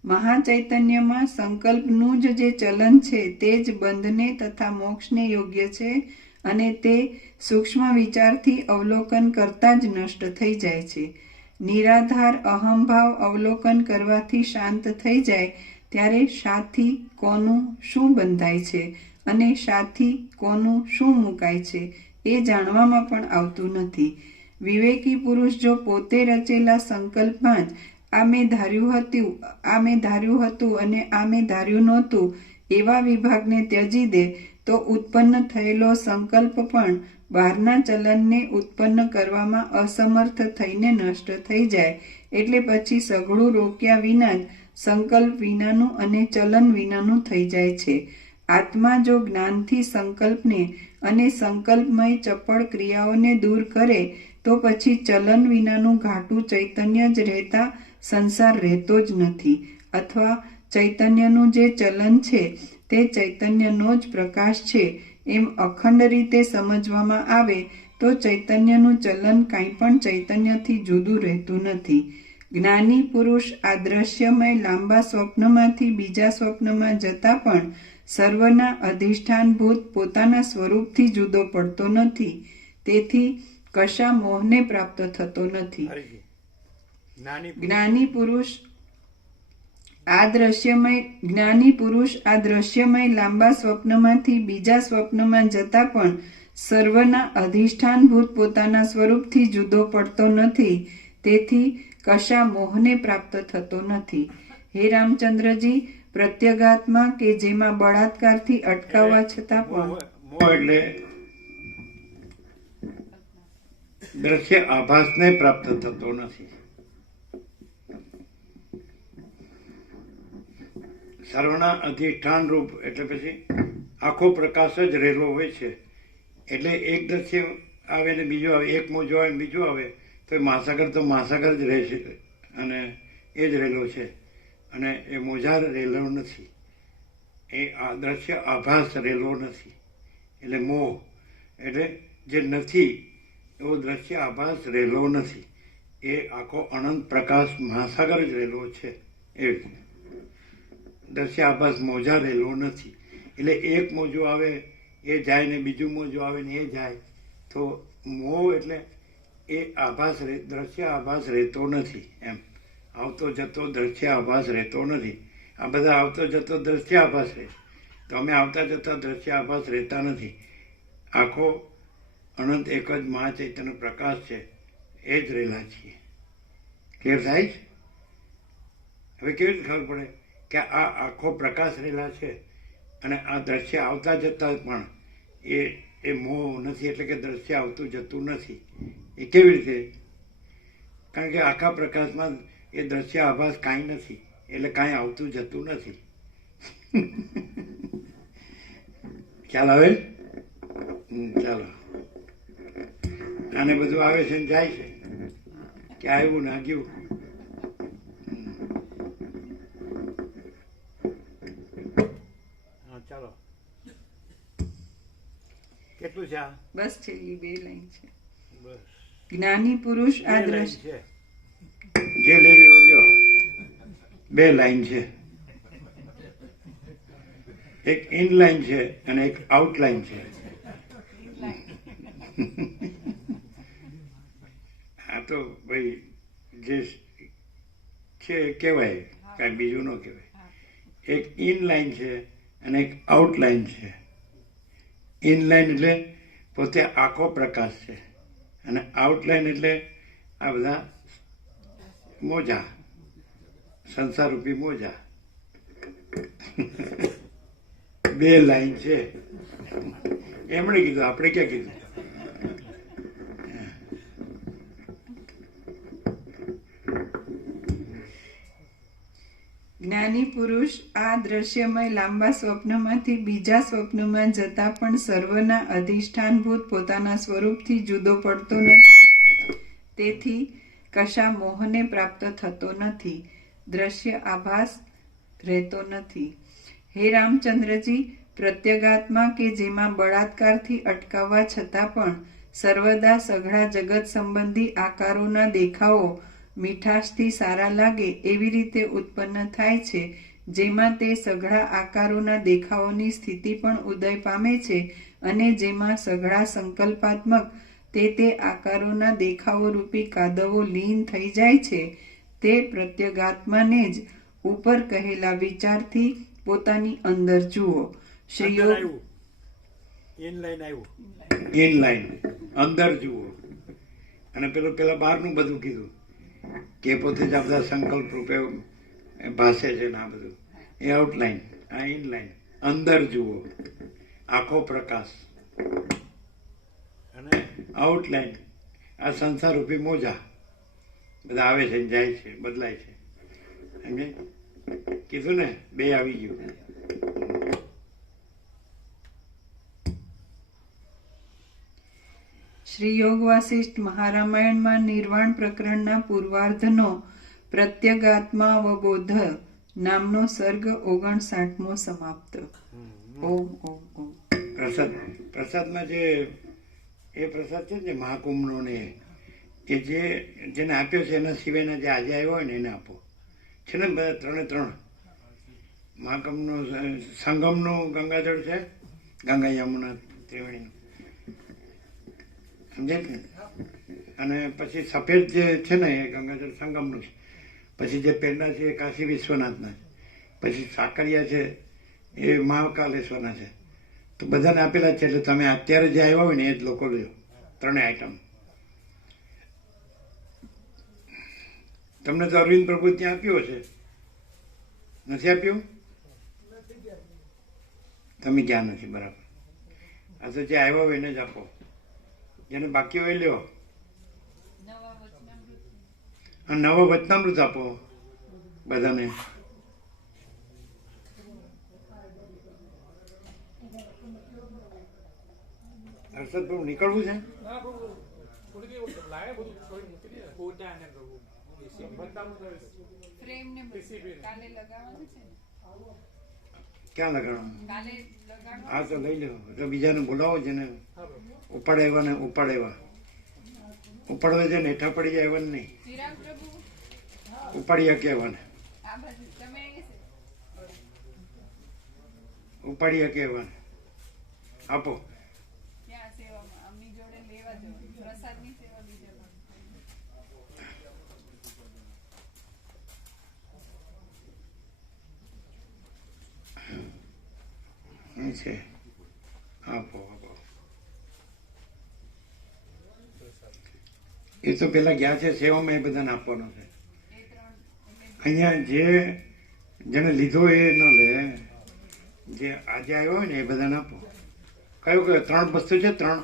મહાચૈતન્યમાં સંકલ્પનું જ જે ચલન છે તે જ બંધને તથા મોક્ષને યોગ્ય છે, અને તે સૂક્ષ્મ વિચારથી અવલોકન કરતા જ નષ્ટ થઈ જાય છે. નિરાધાર અહંભાવ અવલોકન કરવાથી શાંત થઈ જાય ત્યારે શાથી કોનું શું બંધાય છે અને શાથી કોનું શું મુકાય છે એ જાણવામાં પણ આવતું નથી. વિવેકી પુરુષ જો પોતે રચેલા સંકલ્પમાં જ આ મેં ધાર્યું હતું અને આ મેં ધાર્યું નહોતું એવા વિભાગને ત્યજી દે તો ઉત્પન્ન થયેલો સંકલ્પ પણ બહારના ચલનને ઉત્પન્ન કરવામાં અસમર્થ થઈને નષ્ટ થઈ જાય. એટલે પછી સઘળું રોક્યા વિના જ સંકલ્પ વિનાનું અને ચલન વિનાનું થઈ જાય છે. આત્મા જો જ્ઞાનથી સંકલ્પને અને સંકલ્પમય ચપળ ક્રિયાઓને દૂર કરે તો પછી ચલન વિનાનું ઘાટું ચૈતન્ય જ રહેતા સંસાર રહેતો જ નથી, અથવા ચૈતન્યનું જે ચલન છે તે ચૈતન્યનો જ પ્રકાશ છે એમ અખંડ રીતે સમજવામાં આવે તો ચૈતન્યનું ચલન કાંઈ પણ ચૈતન્યથી જુદું રહેતું નથી. જ્ઞાની પુરુષ આ દ્રશ્યમય લાંબા સ્વપ્નમાંથી બીજા સ્વપ્નમાં જતા પણ સર્વના અધિષ્ઠાનભૂત પોતાના સ્વરૂપથી જુદો પડતો નથી, તેથી કશા મોહને પ્રાપ્ત થતો નથી. જ્ઞાની પુરુષ આ દ્રશ્યમય લાંબા સ્વપ્નમાંથી બીજા સ્વપ્નમાં જતા પણ સર્વના અધિષ્ઠાનભૂત પોતાના સ્વરૂપથી જુદો પડતો નથી, તેથી કશા મોહને પ્રાપ્ત થતો નથી. હે રામચંદ્રજી, પ્રત્યગાત્મા કે જેમાં બળાત્કારથી અટકાવવા છતાં પણ મોહ એટલે દ્રશ્ય આભાસને પ્રાપ્ત થતો નથી. સર્વના અધિષ્ઠાન રૂપ એટલે પછી આખો પ્રકાશ જ રહેલો હોય છે. એટલે એક દ્રશ્ય આવે ને બીજું આવે, એક મોજો આવે ને બીજું આવે, તો મહાસાગર જ રહે છે અને એ જ રહેલો છે, અને એ મોજા રહેલો નથી. એ આ દ્રશ્ય આભાસ રહેલો નથી. એટલે મોહ એટલે જે નથી એવો દ્રશ્ય આભાસ રહેલો નથી. એ આખો અનંત પ્રકાશ મહાસાગર જ રહેલો છે. એ દ્રશ્ય આભાસ મોજા રહેલો નથી. એટલે એક મોજું આવે એ જાય ને બીજું મોજું આવે ને એ જાય, તો મોહ એટલે એ આભાસ દ્રશ્ય આભાસ રહેતો નથી. એમ આવતો જતો દ્રશ્ય આભાસ રહેતો નથી. આ બધા આવતો જતો દ્રશ્ય આભાસ રહે, તો અમે આવતા જતા દ્રશ્ય આભાસ રહેતા નથી. આખો અનંત એક જ મહાચૈતન્ય પ્રકાશ છે, એ જ રહેલા છીએ. ક્લિયર થાય છે? હવે કેવી રીતે ખબર પડે કે આ આખો પ્રકાશ રહેલા છે અને આ દ્રશ્ય આવતા જતા પણ એ મોહ નથી, એટલે કે દ્રશ્ય આવતું જતું નથી. એ કેવી રીતે? કારણ કે આખા પ્રકાશમાં એ દ્રશ્ય આભાસ કાંઈ નથી, એટલે કાંઈ આવતું જતું નથી. ખ્યાલ આવે? ચાલો, આને બધું આવે છે ને જાય છે, કે આવ્યું ને ગયું. ચાલો, કેટલું છે આ? બસ છેલ્લી 2 લાઈન છે. બસ જ્ઞાની પુરુષ આ દ્રશ્ય છે, જે લેવી હોય લ્યો. 2 લાઈન છે, એક ઇનલાઈન છે અને એક આઉટલાઈન છે. આ તો ભાઈ જે છે કહેવાય, કાંઈ બીજું ન કહેવાય. એક ઇનલાઈન છે અને એક આઉટલાઈન છે. ઇનલાઈન એટલે પોતે આખો પ્રકાશ છે, અને આઉટલાઈન એટલે આ બધા મોજા, સંસારરૂપી મોજા. 2 લાઈન છે. એમણે કીધું, આપણે ક્યાં કીધું? જ્ઞાની પુરુષ આ દ્રશ્યમય લાંબા સ્વપ્નમાંથી બીજા સ્વપ્નમાં જતા પણ સર્વના અધિષ્ઠાનભૂત પોતાના સ્વરૂપથી જુદો પડતો નથી, તેથી કશા મોહને પ્રાપ્ત થતો નથી, દ્રશ્ય આભાસ રહેતો નથી. હે રામચંદ્રજી, પ્રત્યગાત્મા કે જેમાં બળાત્કારથી અટકાવવા છતાં પણ સર્વદા સઘળા જગત સંબંધી આકારોના દેખાવો મીઠાશથી સારા લાગે એવી રીતે ઉત્પન્ન થાય છે, જેમાં તે સઘળા આકારોના દેખાવોની સ્થિતિ પણ ઉદય પામે છે, અને જેમાં સઘળા સંકલ્પાત્મક તે આકારોના દેખાવો રૂપી કાદવો લીન થઈ જાય છે, તે પ્રત્યગાત્માને જ ઉપર કહેલા વિચારથી પોતાની અંદર જુઓ. ઇનલાઈન અંદર જુઓ. અને પેલા બહારનું બધું કીધું કે પોતે જ આ બધા સંકલ્પ રૂપે ભાષે છે ને આ બધું, એ આઉટલાઈન. આ ઇનલાઈન અંદર જુઓ, આખો પ્રકાશ. અને આઉટલાઈન આ સંસાર રૂપી મોજા, બધા આવે છે જાય છે, બદલાય છે. સમજે? કીધું ને, 2 આવી ગયું. શ્રી યોગ વાસિષ્ઠ મહારામાયણમાં નિર્વાણ પ્રકરણના પૂર્વાર્ધનો પ્રત્યગાત્મા અવબોધ નામનો સર્ગ 59મો સમાપ્ત. ઓમ ઓમ ઓમ. પ્રસાદમાં જે એ પ્રસાદ છે ને મહાકુંભનો ને એ જેને આપ્યો છે એના સિવાયના જે આજે આવ્યો હોય ને એને આપો. છે ને બધા 3 મહાકુંભનો સંગમનું ગંગાજળ છે, ગંગા યમુના ત્રિવેણીનું, સમજાય ને? અને પછી સફેદ જે છે ને એ ગંગાજળ સંગમનું છે. પછી જે પેંડા છે એ કાશી વિશ્વનાથના છે. પછી સાકરિયા છે એ મહાકાલેશ્વરના છે. તો બધાને આપેલા છે. એટલે તમે અત્યારે જે આવ્યા હોય ને એ જ લોકો લો 3 આઈટમ. તમને તો અરવિંદ પ્રભુ ત્યાં આપ્યો છે, નથી આપ્યું? તમે ગયા નથી, બરાબર. આ તો જે આવ્યા હોય એને જ આપો, જેને બાકી હોય લ્યો. નવા વચનામૃત આપો બધાને. હર્ષદ પ્રભુ નીકળવું છે? ક્યાં લગાડવાનું? હા તો લઈ લો. તો બીજાને બોલાવો, જેને ઉપાડે એવાને ઉપાડવા છે ને હેઠા પડી જાય એવાને નહીં, ઉપાડી શકે એવાને, ઉપાડી શકે એવાને આપો. છે આપો આપો. એ તો પેલા ગયા છે સેવામાં, એ બધાને આપવાનો છે. અહીંયા જેને લીધો એ ન લે, જે આજે આવ્યો હોય ને એ બધાને આપો. કયો 3 વસ્તુ છે? 3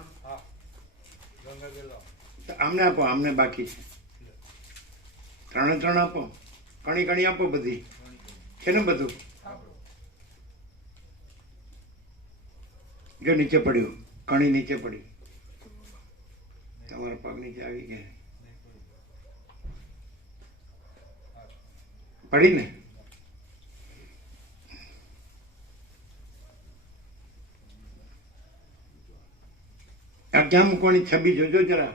આમને આપો, આમને બાકી છે. 3 આપો, કણી આપો. બધી છે ને બધું? જો નીચે પડ્યું, કણી નીચે પડી, તમારા પગ નીચે આવી ગયા, પડી ને? આ ક્યાં મૂકવાની છબી જોજો જરા.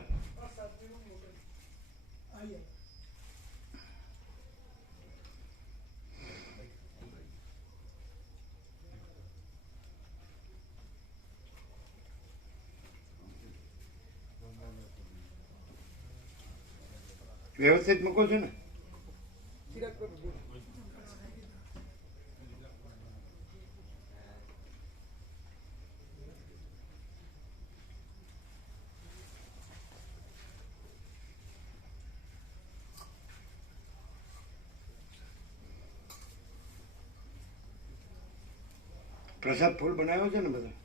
વ્યવસ્થિત મૂકો છો ને? પ્રસાદ ફૂલ બનાવ્યો છે ને બધા?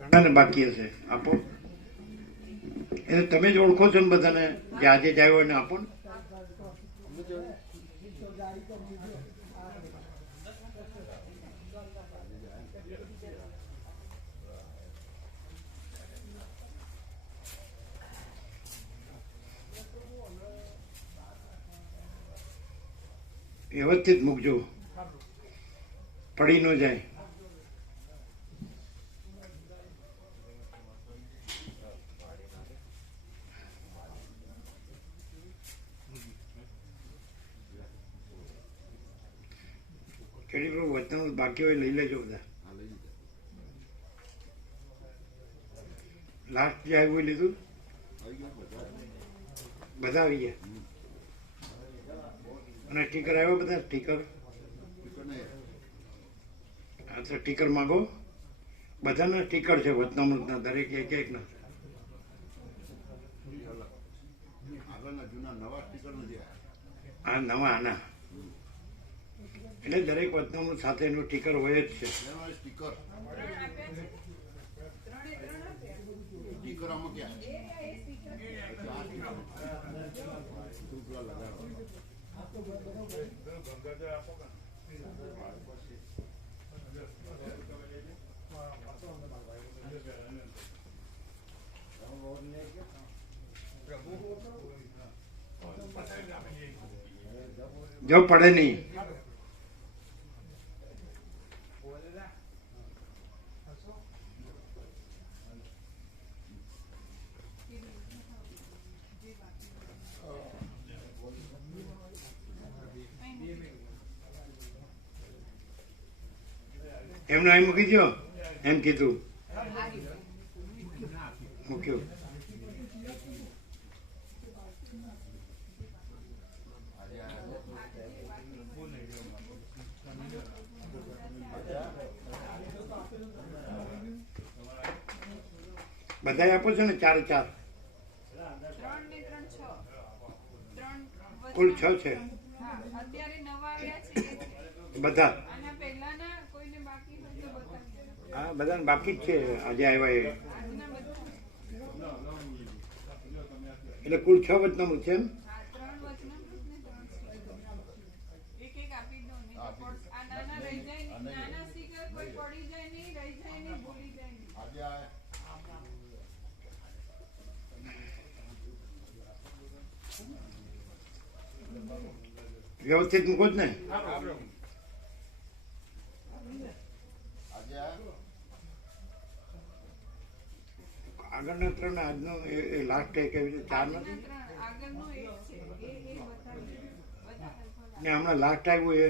ઘણાને બાકી હશે, આપો. એટલે તમે જ ઓળખો છો ને બધાને, જે આજે જ આવ્યો એને આપો ને. વ્યવસ્થિત મૂકજો. પડી ન જાય. કેટલી પ્રભુ વતન બાકી હોય લઈ લેજો બધા. હા લઈ લીધા. લાસ્ટ જે આવ્યું એ લીધું, આવી ગયા બધા. બધા આવી ગયા. અને સ્ટીકર આવ્યો બધા સ્ટીકર. ટીકર નહીં. હા તો સ્ટીકર માંગો. બધાના સ્ટીકર છે વતનામૃતના, દરેક એક એકના. આગળના જૂના નવા સ્ટીકર નથી આવ્યા. આ નવા આના એટલે દરેક વતનામૃત સાથે એનું સ્ટીકર હોય જ છે. એનો સ્ટીકર. સ્ટીકર આમાં ક્યાં? તું પેલા લગાડો. જો પડે નહીં. એમને અહીં મૂકી દો એમ કીધું. મૂક્યું. બધા આપો છો ને 4 4? કુલ 6 છે બધા. હા બધાને બાકી જ છે આજે આવ્યા એ. એટલે કુલ 6 વચનામૃત છે એમ. આજે આ વ્યવસ્થિત મૂકો જ ને. આજે આ આગળના 3 આજનો એ લાસ્ટ એક એવી રીતે 4 નથી ને હમણાં લાસ્ટ આવ્યું એ.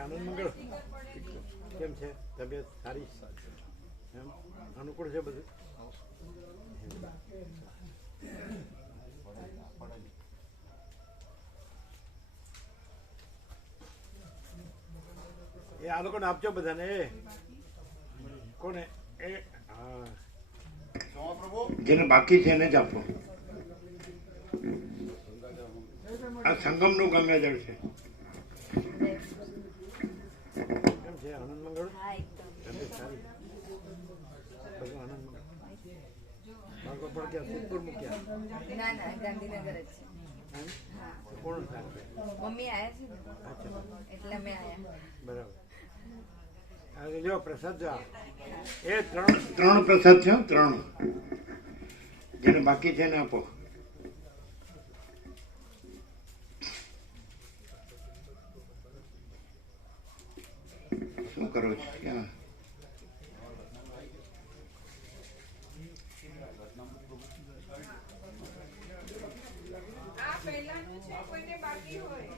આનંદ મંગળ કેમ છે? તબિયત સારી એમ અનુકૂળ છે બધું? એ આ લોકોને આપજો બધાને. કોને? એ હા સોમા પ્રભુ જેને બાકી છે એને જ આપો. આ સંગમ નું ગમે જળ છે. કેમ છે આનંદ મંગળ? તબિયત સારી? બધું આનંદ મંગળ. બાળકો પણ ક્યાં સિદ્ધપુર મૂક્યા? ના ના ગાંધીનગર જ છે. એમ? હા કોણ સાથે? મમ્મી આયા છે ને એટલે અમે આયા. બરાબર. આ જો પ્રસાદ જો આ. એ ત્રણ પ્રસાદ છે. 3 જેને બાકી છે એને આપો. શું કરો છો? ક્યાં? આ પહેલાનું છે, કોઈને બાકી હોય.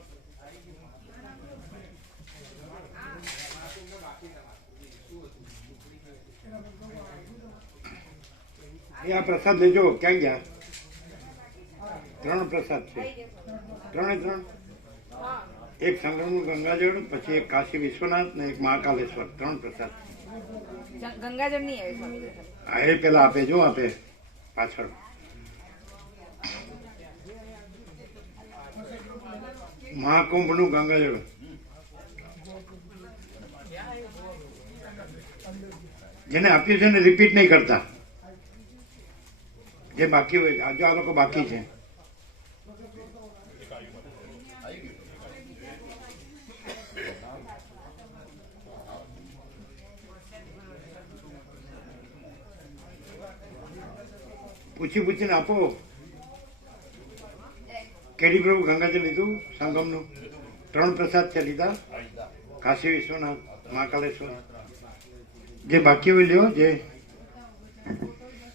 એ આ પ્રસાદ લેજો. ક્યાં ગયા? ત્રણ પ્રસાદ છે, થઈ જશે. ત્રણે ત્રણ. હા એક સંગમનું ગંગાજળ, પછી એક કાશી વિશ્વનાથ ને એક મહાકાલેશ્વર, ત્રણ પ્રસાદ. ગંગાજળ નહીં આવે સ્વામી. આ એ પેલા આપે, જો આપે પાછળ. મહાકુંભનું ગંગાજળ જેને આપ્યું છે ને રિપીટ નહીં કરતા, જે બાકી હોય. આજે આ લોકો બાકી છે. પૂછીને આપો. કેડી પ્રભુ ગંગાજળ લીધું સંગમનું, ત્રણ પ્રસાદ છે લીધા, કાશી વિશ્વનાથ, મહાકાલેશ્વર. જે બાકી હોય લ્યો, જે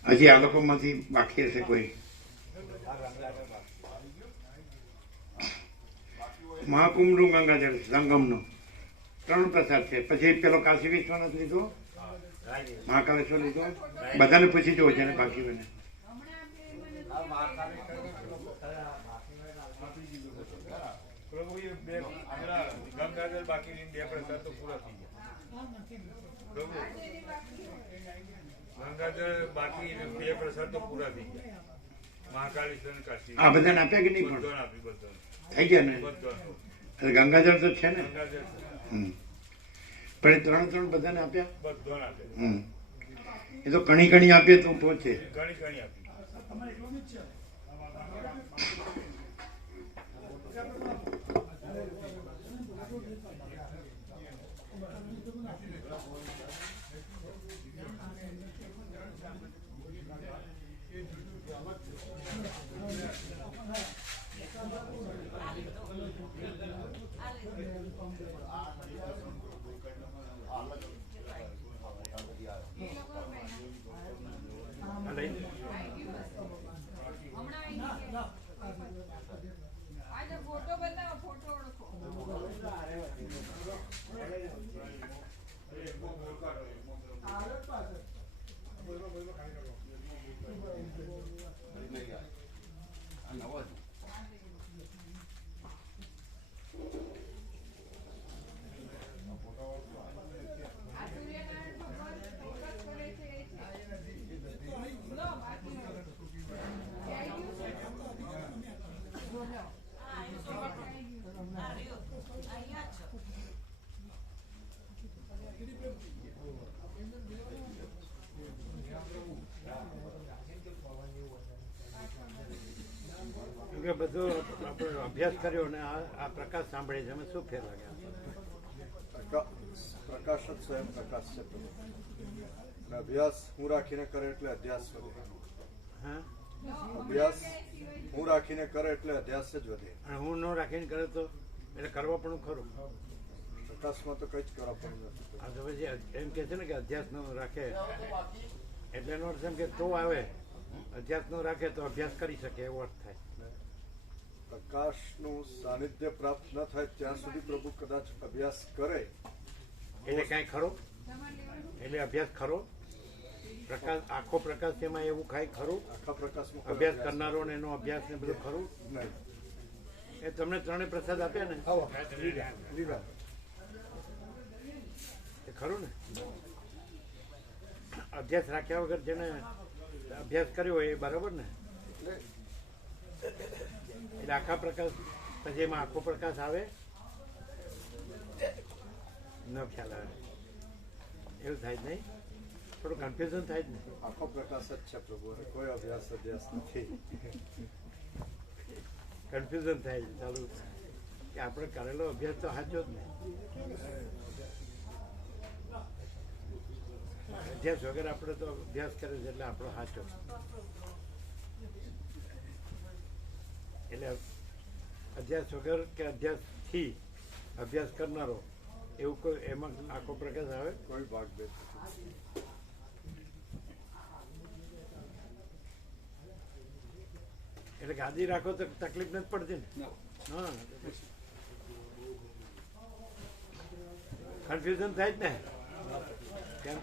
હજી આ લોકોમાંથી બાકી હશે કોઈ. મહાકુંભનું ગંગાજળ, સંગમનું ત્રણ પ્રસાદ છે. પછી પેલો કાશી વિશ્વનાથ લીધો, મહાકાલેશ્વર લીધો. બધાને પૂછી જુઓ જેને બાકી હોય ને. પ્રભુ એ બે ગંગાજળ બાકી રહીને બે પ્રસાદ તો પૂરા થઈ ગયા. પ્રભુ ગંગાજળ બાકી બે પ્રસાદ તો પૂરા થઈ ગયા. મહાકાલેશ્વર અને કાશી આ બધાને આપ્યા કે નહીં? પણ બધાને આપી, બધાને થઈ ગયા ને. બધાને. એટલે ગંગાજળ તો છે ને. ગંગાજળ હમ. પણ એ ત્રણ ત્રણ બધાને આપ્યા. બધાને આપે, હમ. એ તો કણી કણી આપીએ તો પહોંચે. ઘણી ઘણી આપી. કે બધું આપણે અભ્યાસ કર્યો અને આ પ્રકાશ સાંભળે છે, એમાં શું ફેર લાગે? પ્રકાશ જ સ્વયં પ્રકાશ છે પ્રભુ. અને અભ્યાસ હું રાખીને કરે એટલે અધ્યાસ વધે. હા, અભ્યાસ હું રાખીને કરે એટલે અધ્યાસ જ વધે. અને હું ન રાખીને કરે તો એટલે કરવા પણ ખરું. પ્રકાશમાં તો કઈ જ કરવા પણ નથી. આ તો પછી એમ કે છે ને કે અધ્યાસ ન રાખે એટલે એનો અર્થ એમ કે તો આવે, અધ્યાસ ન રાખે તો અભ્યાસ કરી શકે એવો અર્થ થાય. પ્રકાશનું સાનિધ્ય પ્રાપ્ત ન થાય ત્યાં સુધી પ્રભુ કદાચ અભ્યાસ કરે એટલે કાંઈ ખરો? એટલે અભ્યાસ ખરો? પ્રકાશ, આખો પ્રકાશ એમાં એવું કાંઈ ખરું? આખા પ્રકાશમાં અભ્યાસ કરનારો ને એનો અભ્યાસ ને બધું ખરું? નહીં. એ તમને ત્રણેય પ્રસાદ આપ્યા ને, લીલા એ ખરું ને? અભ્યાસ રાખ્યા વગર જેને અભ્યાસ કર્યો હોય એ બરાબર ને? એટલે આખા પ્રકાશ પછી એમાં આખો પ્રકાશ આવે ન ખ્યાલ આવે એવું થાય જ નહીં? થોડું કન્ફ્યુઝન થાય જ ને? આખો પ્રકાશ જ છે પ્રભુ, કોઈ અભ્યાસ નથી. કન્ફ્યુઝન થાય છે ચાલુ કે આપણે કરેલો અભ્યાસ તો સાચો જ ને. અભ્યાસ વગર આપણે તો અભ્યાસ કરે છે એટલે આપણો સાચો. એટલે અભ્યાસ વગર કે અભ્યાસથી અભ્યાસ કરનારો એવું કોઈ એમાં આખો પ્રકાશ આવે? કોઈ ભાગ ભેદ નથી. એટલે ગાદી રાખો તો તકલીફ નથી પડતી ને? હા, કન્ફ્યુઝન થાય જ ને. કેમ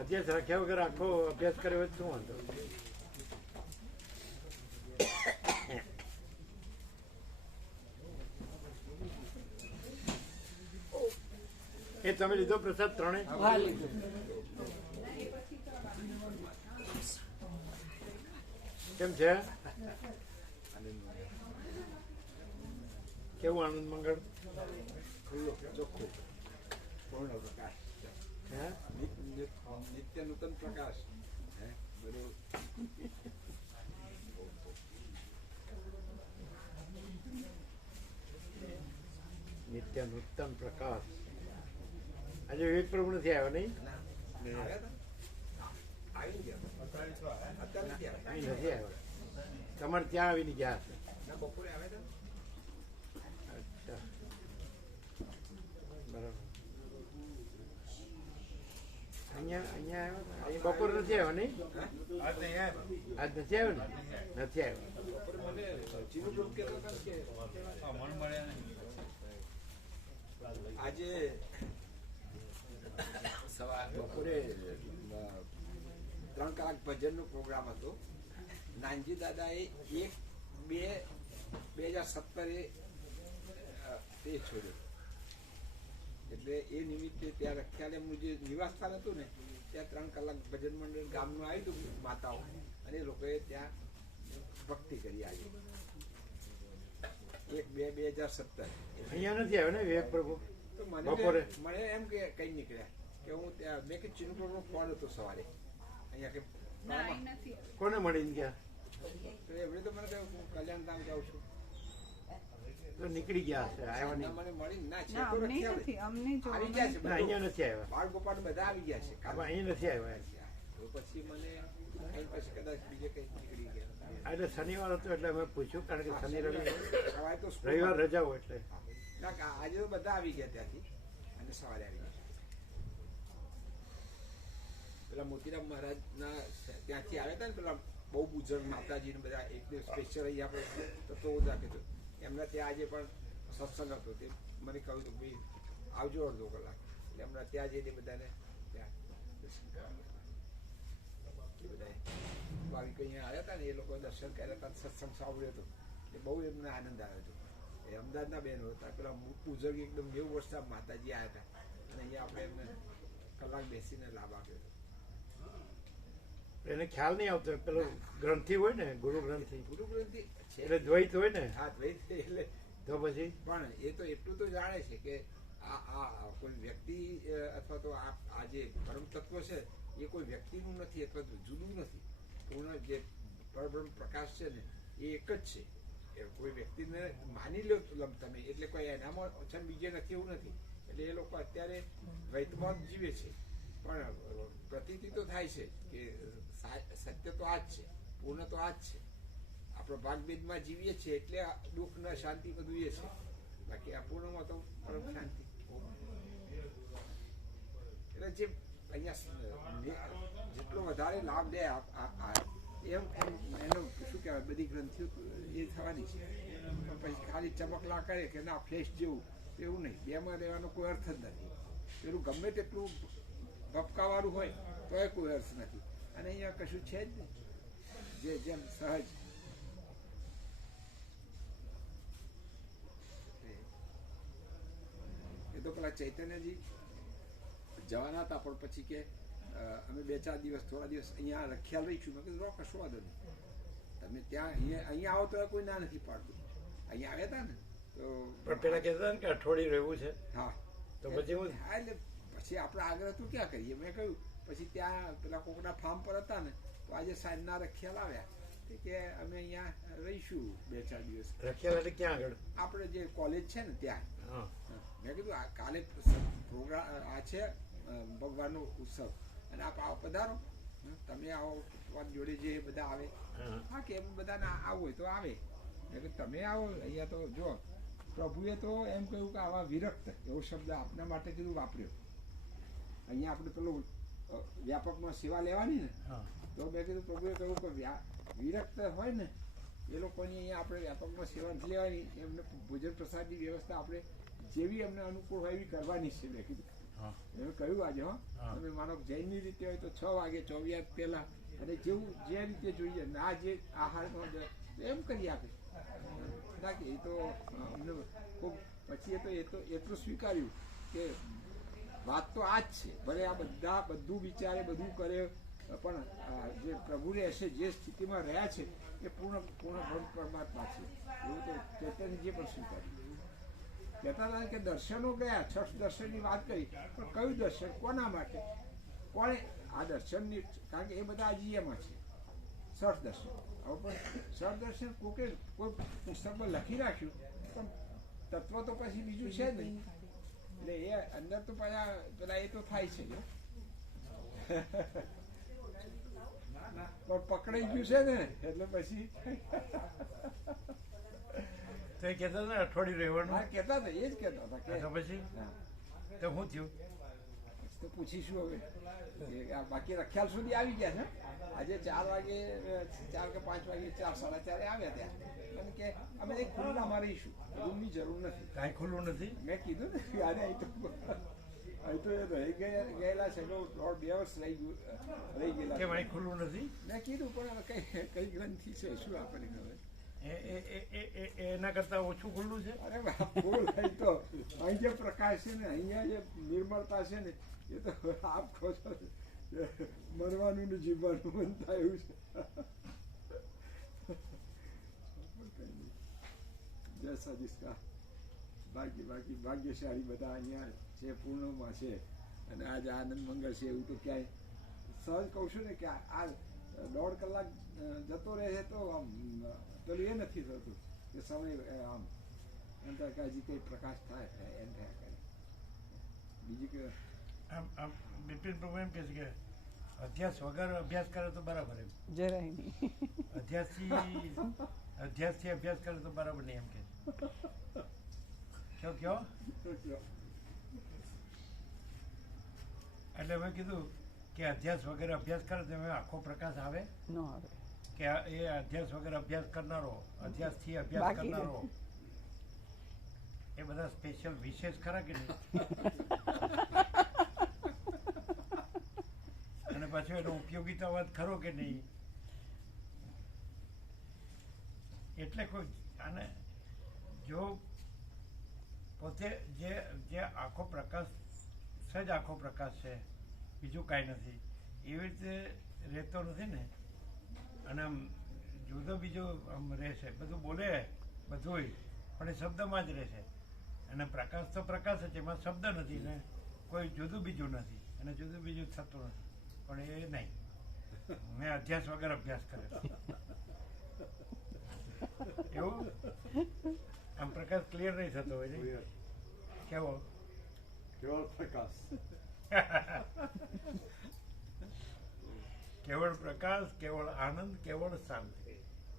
અભ્યાસ રાખ્યા વગર આખો અભ્યાસ કર્યો હોય શું વાંધો? એ તમે લીધો પ્રસાદ ત્રણે? કેમ છે? કેવું આનંદ મંગળ? ખુલ્લો ચોખ્ખો પૂર્ણ પ્રકાશ, હે? નિત્ય નૂતન પ્રકાશ. બધું નિત્ય નૂતન પ્રકાશ. આજે વિવેક પ્રભુ નથી આવ્યો નહીં? આવી ગયા અત્યારે નથી આવ્યા. અહીં નથી આવ્યો. તમારે ત્યાં આવીને ગયા હશે. ના, બપોરે આવ્યા હતા. અચ્છા, બરાબર. અહીંયા અહીંયા આવ્યો હતા? અહીં બપોર નથી આવ્યો નહીં? આજ નહીં આવ્યા. આજ નથી આવ્યો ને? નથી આવ્યો. બપોરે મને ચીનું ગ્રુપ કહેતો હતા કે હા, મન મળ્યા નહીં. આજે બપોરે 3 કલાક ભજનનો પ્રોગ્રામ હતો. નાનજી દાદાએ 1/2/2017 તે છોડ્યો. એટલે એ નિમિત્તે ત્યાં રખ્યાલ એમનું જે નિવાસ સ્થાન હતું ને, ત્યાં 3 કલાક ભજન મંડળ ગામનું આવ્યું હતું, માતાઓ, અને એ લોકોએ ત્યાં ભક્તિ કરી. આજે 1/2/2017. અહીંયા નથી આવ્યો ને વિવેક પ્રભુ? તો બપોરે? મને એમ કે કઈ નીકળ્યા કે હું ત્યાં મેં કે ચિંતોડનો ફોન હતો સવારે અહીંયા કે કોને મળીને ગયા? તો એમણે તો મને કહ્યું હું કલ્યાણધામ જાઉં છું. તો નીકળી ગયા હશે, આવ્યા ના, નહીં. મને મળી ના છે ના, તો અમને રખિયાલ. નથી, અમને આવી જોવા ગયા છે ના, અહીંયા નથી આવ્યા. બાળ ગોપાલ બધા આવી ગયા છે આમાં અહીં નથી આવ્યા. તો પછી મને અહીં પછી કદાચ બીજે કઈ નીકળી ગયા. એટલે શનિવાર હતો એટલે અમે પૂછ્યું, કારણ કે શનિ રવિ સવારે તો સ્કૂલ- રવિવાર રજા હોય એટલે. ના, આજે તો બધા આવી ગયા ત્યાંથી અને સવારે આવી ગયા. પેલા મોતીરામ મહારાજના ત્યાંથી આવ્યા હતા ને, પેલા બહુ બુજુર્ગ માતાજી ને બધા એક દિવસ સ્પેશિયલ અહીંયા આપણે તત્વો રાખ્યો હતો. એમના ત્યાં આજે પણ સત્સંગ હતો. તે મને કહ્યું હતું ભાઈ આવજો અડધો કલાક. એટલે એમના ત્યાં જઈને બધાને ત્યાં દર્શન કરવા ગયા. એ બધા ભાવિકો અહીંયા આવ્યા હતા ને, એ લોકો દર્શન કર્યા હતા, સત્સંગ સાંભળ્યો હતો. એટલે બહુ એમને આનંદ આવ્યો હતો. એ અમદાવાદના બહેનો હતા, પેલા બુઝુર્ગ એકદમ 90 વર્ષના માતાજી આવ્યા હતા, અને અહીંયા આપણે એમને કલાક બેસીને લાભ આપ્યો હતો. એને ખ્યાલ નહીં આવતો, પેલો ગ્રંથિ હોય ને, ગુરુ ગ્રંથિ, ગુરુ ગ્રંથિ છે, એટલે દ્વૈત હોય ને, હા દ્વૈત છે. એટલે તો પછી પણ એ તો એટલું તો જાણે છે કે આ કોઈ વ્યક્તિ અથવા તો આ જે પરમ તત્વ છે એ કોઈ વ્યક્તિનું નથી અથવા તો જુદું નથી. પૂર્ણ જે પરબ્રહ્મ પ્રકાશ છે ને એ એક જ છે. એ કોઈ વ્યક્તિને માની લો તમે, એટલે કોઈ એનામાં છે બીજે નથી એવું નથી. એટલે એ લોકો અત્યારે દ્વૈતમાં જ જીવે છે, પણ પ્રતીતિ તો થાય છે કે સત્ય તો આ જ છે, પૂર્ણ તો આ જ છે. આપણે ભાગભેદમાં જીવીએ છીએ એટલે દુઃખ ને શાંતિ બધું એ છે, બાકી આ પૂર્ણમાં તો પરમ શાંતિ. એટલે જે અહીંયા જેટલો વધારે લાભ લે એમ એમ એનો શું કહેવાય, બધી ગ્રંથિઓ એ થવાની છે. પણ પછી ખાલી ચમકલા કરે કે ના ફ્લેશ જેવું, એવું નહીં. બેમાં રહેવાનો કોઈ અર્થ જ નથી. પેલું ગમે તેટલું ભપકાવાળું હોય તો એ કોઈ અર્થ નથી. અને અહીંયા કશું છે જ નહીં, જે જેમ સહજ. એ તો પેલા ચૈતન્યજી જવાના હતા, પણ પછી કે અમે 2-4 દિવસ થોડા દિવસ અહીંયા રખ્યાલ રહીશું. મેં કીધું કશું વાંધો નહીં, તમે ત્યાં અહીંયા આવો તો કોઈ ના નથી પાડતું. અહીંયા આવ્યા હતા ને તો પણ પેલા કહેતા ને કે અઠવાડિયું રહેવું છે, હા, તો પછી હું હા, એટલે પછી આપણે આગ્રહ તો ક્યાં કરીએ. મેં કહ્યું પછી ત્યાં પેલા કોકના ફાર્મ પર હતા ને, તો આજે સાંજના રખ્યાલ આવ્યા કે અમે અહીંયા રહીશું 2-4 દિવસ. રખ્યા એટલે ક્યાં આગળ? આપણે જે કોલેજ છે ને ત્યાં. હા, મેં કીધું આ કાલે પ્રોગ્રામ આ છે ભગવાનનો ઉત્સવ, અને આપ આવો પધારો, તમે આવો, તમારી જોડે જે બધા આવે. હા, કે એમ બધાને આવવું હોય તો આવે. એટલે તમે આવો અહીંયા. તો જો પ્રભુએ તો એમ કહ્યું કે આવા વિરક્ત એવો શબ્દ આપના માટે કીધું વાપર્યો. અહીંયા આપણે પેલું વ્યાપકમાં સેવા લેવાની ને, તો મેં કીધું પ્રભુએ કહ્યું કે વિરક્ત હોય ને એ લોકોની અહીંયા આપણે વ્યાપકમાં સેવા નથી લેવાની, એમને ભોજન પ્રસાદની વ્યવસ્થા આપણે જેવી એમને અનુકૂળ હોય એવી કરવાની છે. મેં કીધું એમ કહ્યું આજે. હા, તમે માનો જૈનની રીતે હોય તો 6 વાગે 24 પહેલા, અને જેવું જે રીતે જોઈએ આ જે આહારમાં એમ કરી આપે. ના કે એ તો અમને ખૂબ પછી એ તો એટલું સ્વીકાર્યું કે વાત તો આ જ છે. ભલે આ બધું વિચારે, બધું કરે, પણ જે પ્રભુને હશે, જે સ્થિતિમાં રહ્યા છે એ પૂર્ણ પરમાત્મા છે. એવું તો ચૈતન્યજીએ પણ સ્વીકાર્યું. કહેતા હતા કે દર્શનો ગયા, 6 દર્શનની વાત કરી, પણ કયું દર્શન, કોના માટે, કોણે આ દર્શનની, કારણ કે એ બધા હજી એમાં છે 6 દર્શન. હવે પણ 6 દર્શન કોઈ પુસ્તકમાં લખી રાખ્યું, પણ તત્વ તો પછી બીજું છે જ નહીં. એટલે એ અંદર તો પેલા એ તો થાય છે પણ પકડાઈ ગયું છે ને, એટલે પછી તો એ કહેતા હતા અઠવાડિયું રહેવાનું. હા કહેતા હતા, એ જ કહેતા હતા કે તો પછી હા, તો શું થયું? તો પૂછીશું હવે. બાકી રખ્યાલ સુધી આવી ગયા છે. આજે 4 વાગે, 4 કે 5 વાગે, 4, 4:30 આવ્યા ત્યાં, અને કે અમે એક ખુલ્લામાં રહીશું, રૂમની જરૂર નથી. કાંઈ ખુલ્લું નથી. મેં કીધું ને આજે અહીં તો રહી ગયેલા છે, 1.5-2 વર્ષ રહી ગયેલા. કેમ અહીં ખુલ્લું નથી? મેં કીધું પણ કઈ ગ્રંથિ છે, શું આપણને ખબર. એના કરતા ઓછું ખુલ્લું છે. અરે ફૂલ અહીં તો, અહીં જે પ્રકાશ છે ને, અહીંયા જે નિર્મળતા છે ને, એ તો આપ કહો છો મરવાનું ને જીવવાનું મન થાય એવું છે. જય સદિષ્કા. ભાગ્યશાળી બધા અહીંયા છે, પૂર્ણમાં છે, અને આજ આનંદ મંગળ છે. એવું તો ક્યાંય સહજ કહું છું ને કે આ 1.5 કલાક જતો રહે છે તો આમ પેલું એ નથી થતું કે સમય આમ અંતરકાજી કંઈ પ્રકાશ થાય એમ થયા કરે. બીજી કે આમ બિપિન પ્રભુ એમ કહે છે કે અધ્યાસ વગર અભ્યાસ કરે તો બરાબર. એમ જરાય નહીં. અધ્યાસથી અભ્યાસ કરે તો બરાબર નહીં, એમ કે કયો એટલે મેં કીધું કે અધ્યાસ વગર અભ્યાસ કરે તો એમાં આખો પ્રકાશ આવે ન આવે કે એ અધ્યાસ વગર અભ્યાસ કરનારો, અધ્યાસથી અભ્યાસ કરનારો, એ બધા સ્પેશિયલ વિશેષ ખરા કે નહીં? અને પાછો એનો ઉપયોગિતાવાદ ખરો કે નહીં? એટલે કોઈ આને જો પોતે જે આખો પ્રકાશ સજ આખો પ્રકાશ છે, બીજું કાંઈ નથી, એવી રીતે રહેતો નથી ને, અને આમ જુદો બીજો આમ રહેશે, બધું બોલે બધું, પણ એ શબ્દમાં જ રહેશે. અને પ્રકાશ તો પ્રકાશ જ છે, એમાં શબ્દ નથી ને કોઈ જુદું બીજું નથી, અને જુદું બીજું થતું નથી. પણ એ નહીં, મેં અધ્યાસ વગર અભ્યાસ કર્યો એવું. આમ પ્રકાશ ક્લિયર નહીં થતો હોય ને. કેવો પ્રકાશ? કેવળ પ્રકાશ, કેવળ આનંદ, કેવળ શાંતિ.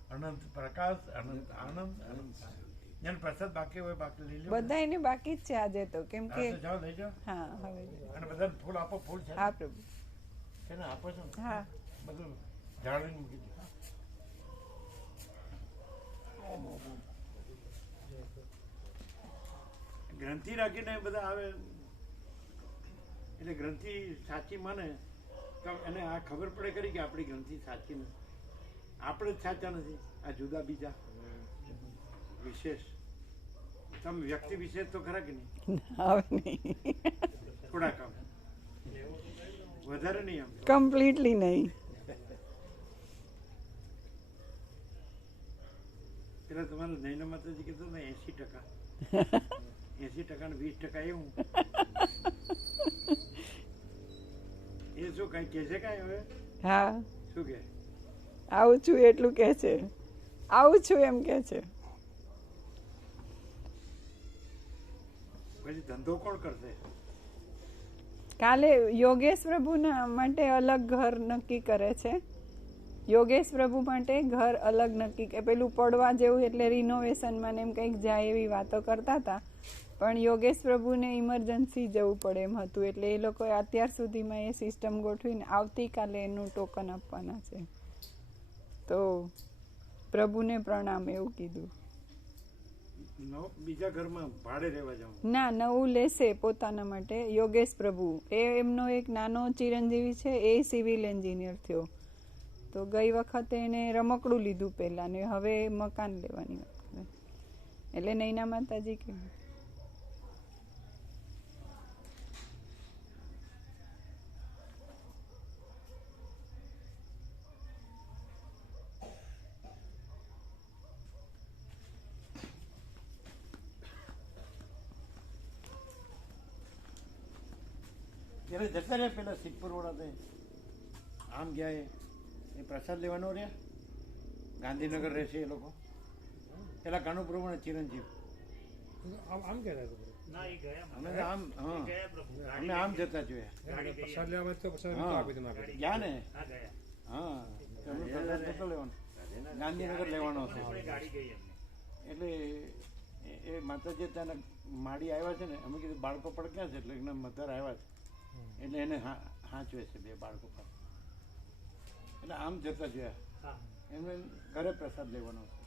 અનંત પ્રકાશ, અનંત આનંદ, અનંત શાંતિ. જેને પ્રસાદ બાકી હોય બાકી લઈ લો. બધાયને બાકી જ છે આજે તો, કેમ કે જાઓ લઈ જાઓ. હા હવે અને બધાને ફૂલ આપો. ફૂલ છે હા પ્રભુ. છે ને, આપો છો ને? હા બધું જાળવીને મૂકી દો. ગ્રંથિ રાખીને બધા આવે એટલે ગ્રંથિ સાચી માને તો એને આ ખબર પડે ખરી કે આપણી ગ્રંથિ સાચી નથી, આપણે જ સાચા નથી, આ જુદા બીજા વિશેષ. તમે વ્યક્તિ વિશેષ તો ખરા કે નહીં? હવે નહીં, થોડાક આમ વધારે નહીં, આમ કમ્પ્લીટલી નહીં. પેલા તમારા નૈના માતાજી કીધું ને 80%, 80% ને 20% એવું. એ શું કઈ કે છે? કઈ હવે હા શું કે? આવું છું એટલું કે છે, આવું છું એમ કે છે. પછી ધંધો કોણ કરશે? કાલે યોગેશ પ્રભુના માટે અલગ ઘર નક્કી કરે છે. યોગેશ પ્રભુ માટે ઘર અલગ નક્કી કે પેલું પડવા જેવું, એટલે રિનોવેશનમાં ને એમ કંઈક જાય એવી વાતો કરતા હતા. પણ યોગેશ પ્રભુને ઇમરજન્સી જવું પડે એમ હતું, એટલે એ લોકોએ અત્યાર સુધીમાં એ સિસ્ટમ ગોઠવીને આવતીકાલે એનું ટોકન આપવાના છે. તો પ્રભુને પ્રણામ એવું કીધું. બીજા ઘરમાં ભાડે રહેવા જાવ? ના, નવું લેશે પોતાના માટે યોગેશ પ્રભુ. એમનો એક નાનો ચિરંજીવી છે, એ સિવિલ એન્જિનિયર થયો, તો ગઈ વખતે એને રમકડું લીધું પહેલાં, ને હવે મકાન લેવાની વાત કરે. એટલે નૈના માતાજી કે ત્યારે જતા રહ્યા પેલા સિદ્ધપુર વાળા આમ ગયા એ પ્રસાદ લેવાનો રહ્યા ગાંધીનગર રહેશે એ લોકો પેલા કાનુ પ્રભુ ચિરંજીવ આમ કહેતા અમે તો આમ હા અમે આમ જતા જોયા પ્રસાદ લેવા તો પ્રસાદ હા આપી તમે ગયા ને હા તમે પ્રસાદ નતો લેવાનો ગાંધીનગર લેવાનો છે એટલે એ માતાજી ત્યાંના માડી આવ્યા છે ને અમે કીધું બાળકો પણ ક્યાં છે એટલે એના મધર આવ્યા છે એટલે એને હાંચવે છે બે બાળકો પર એટલે આમ જતા જોયા એમને ઘરે પ્રસાદ લેવાનો છે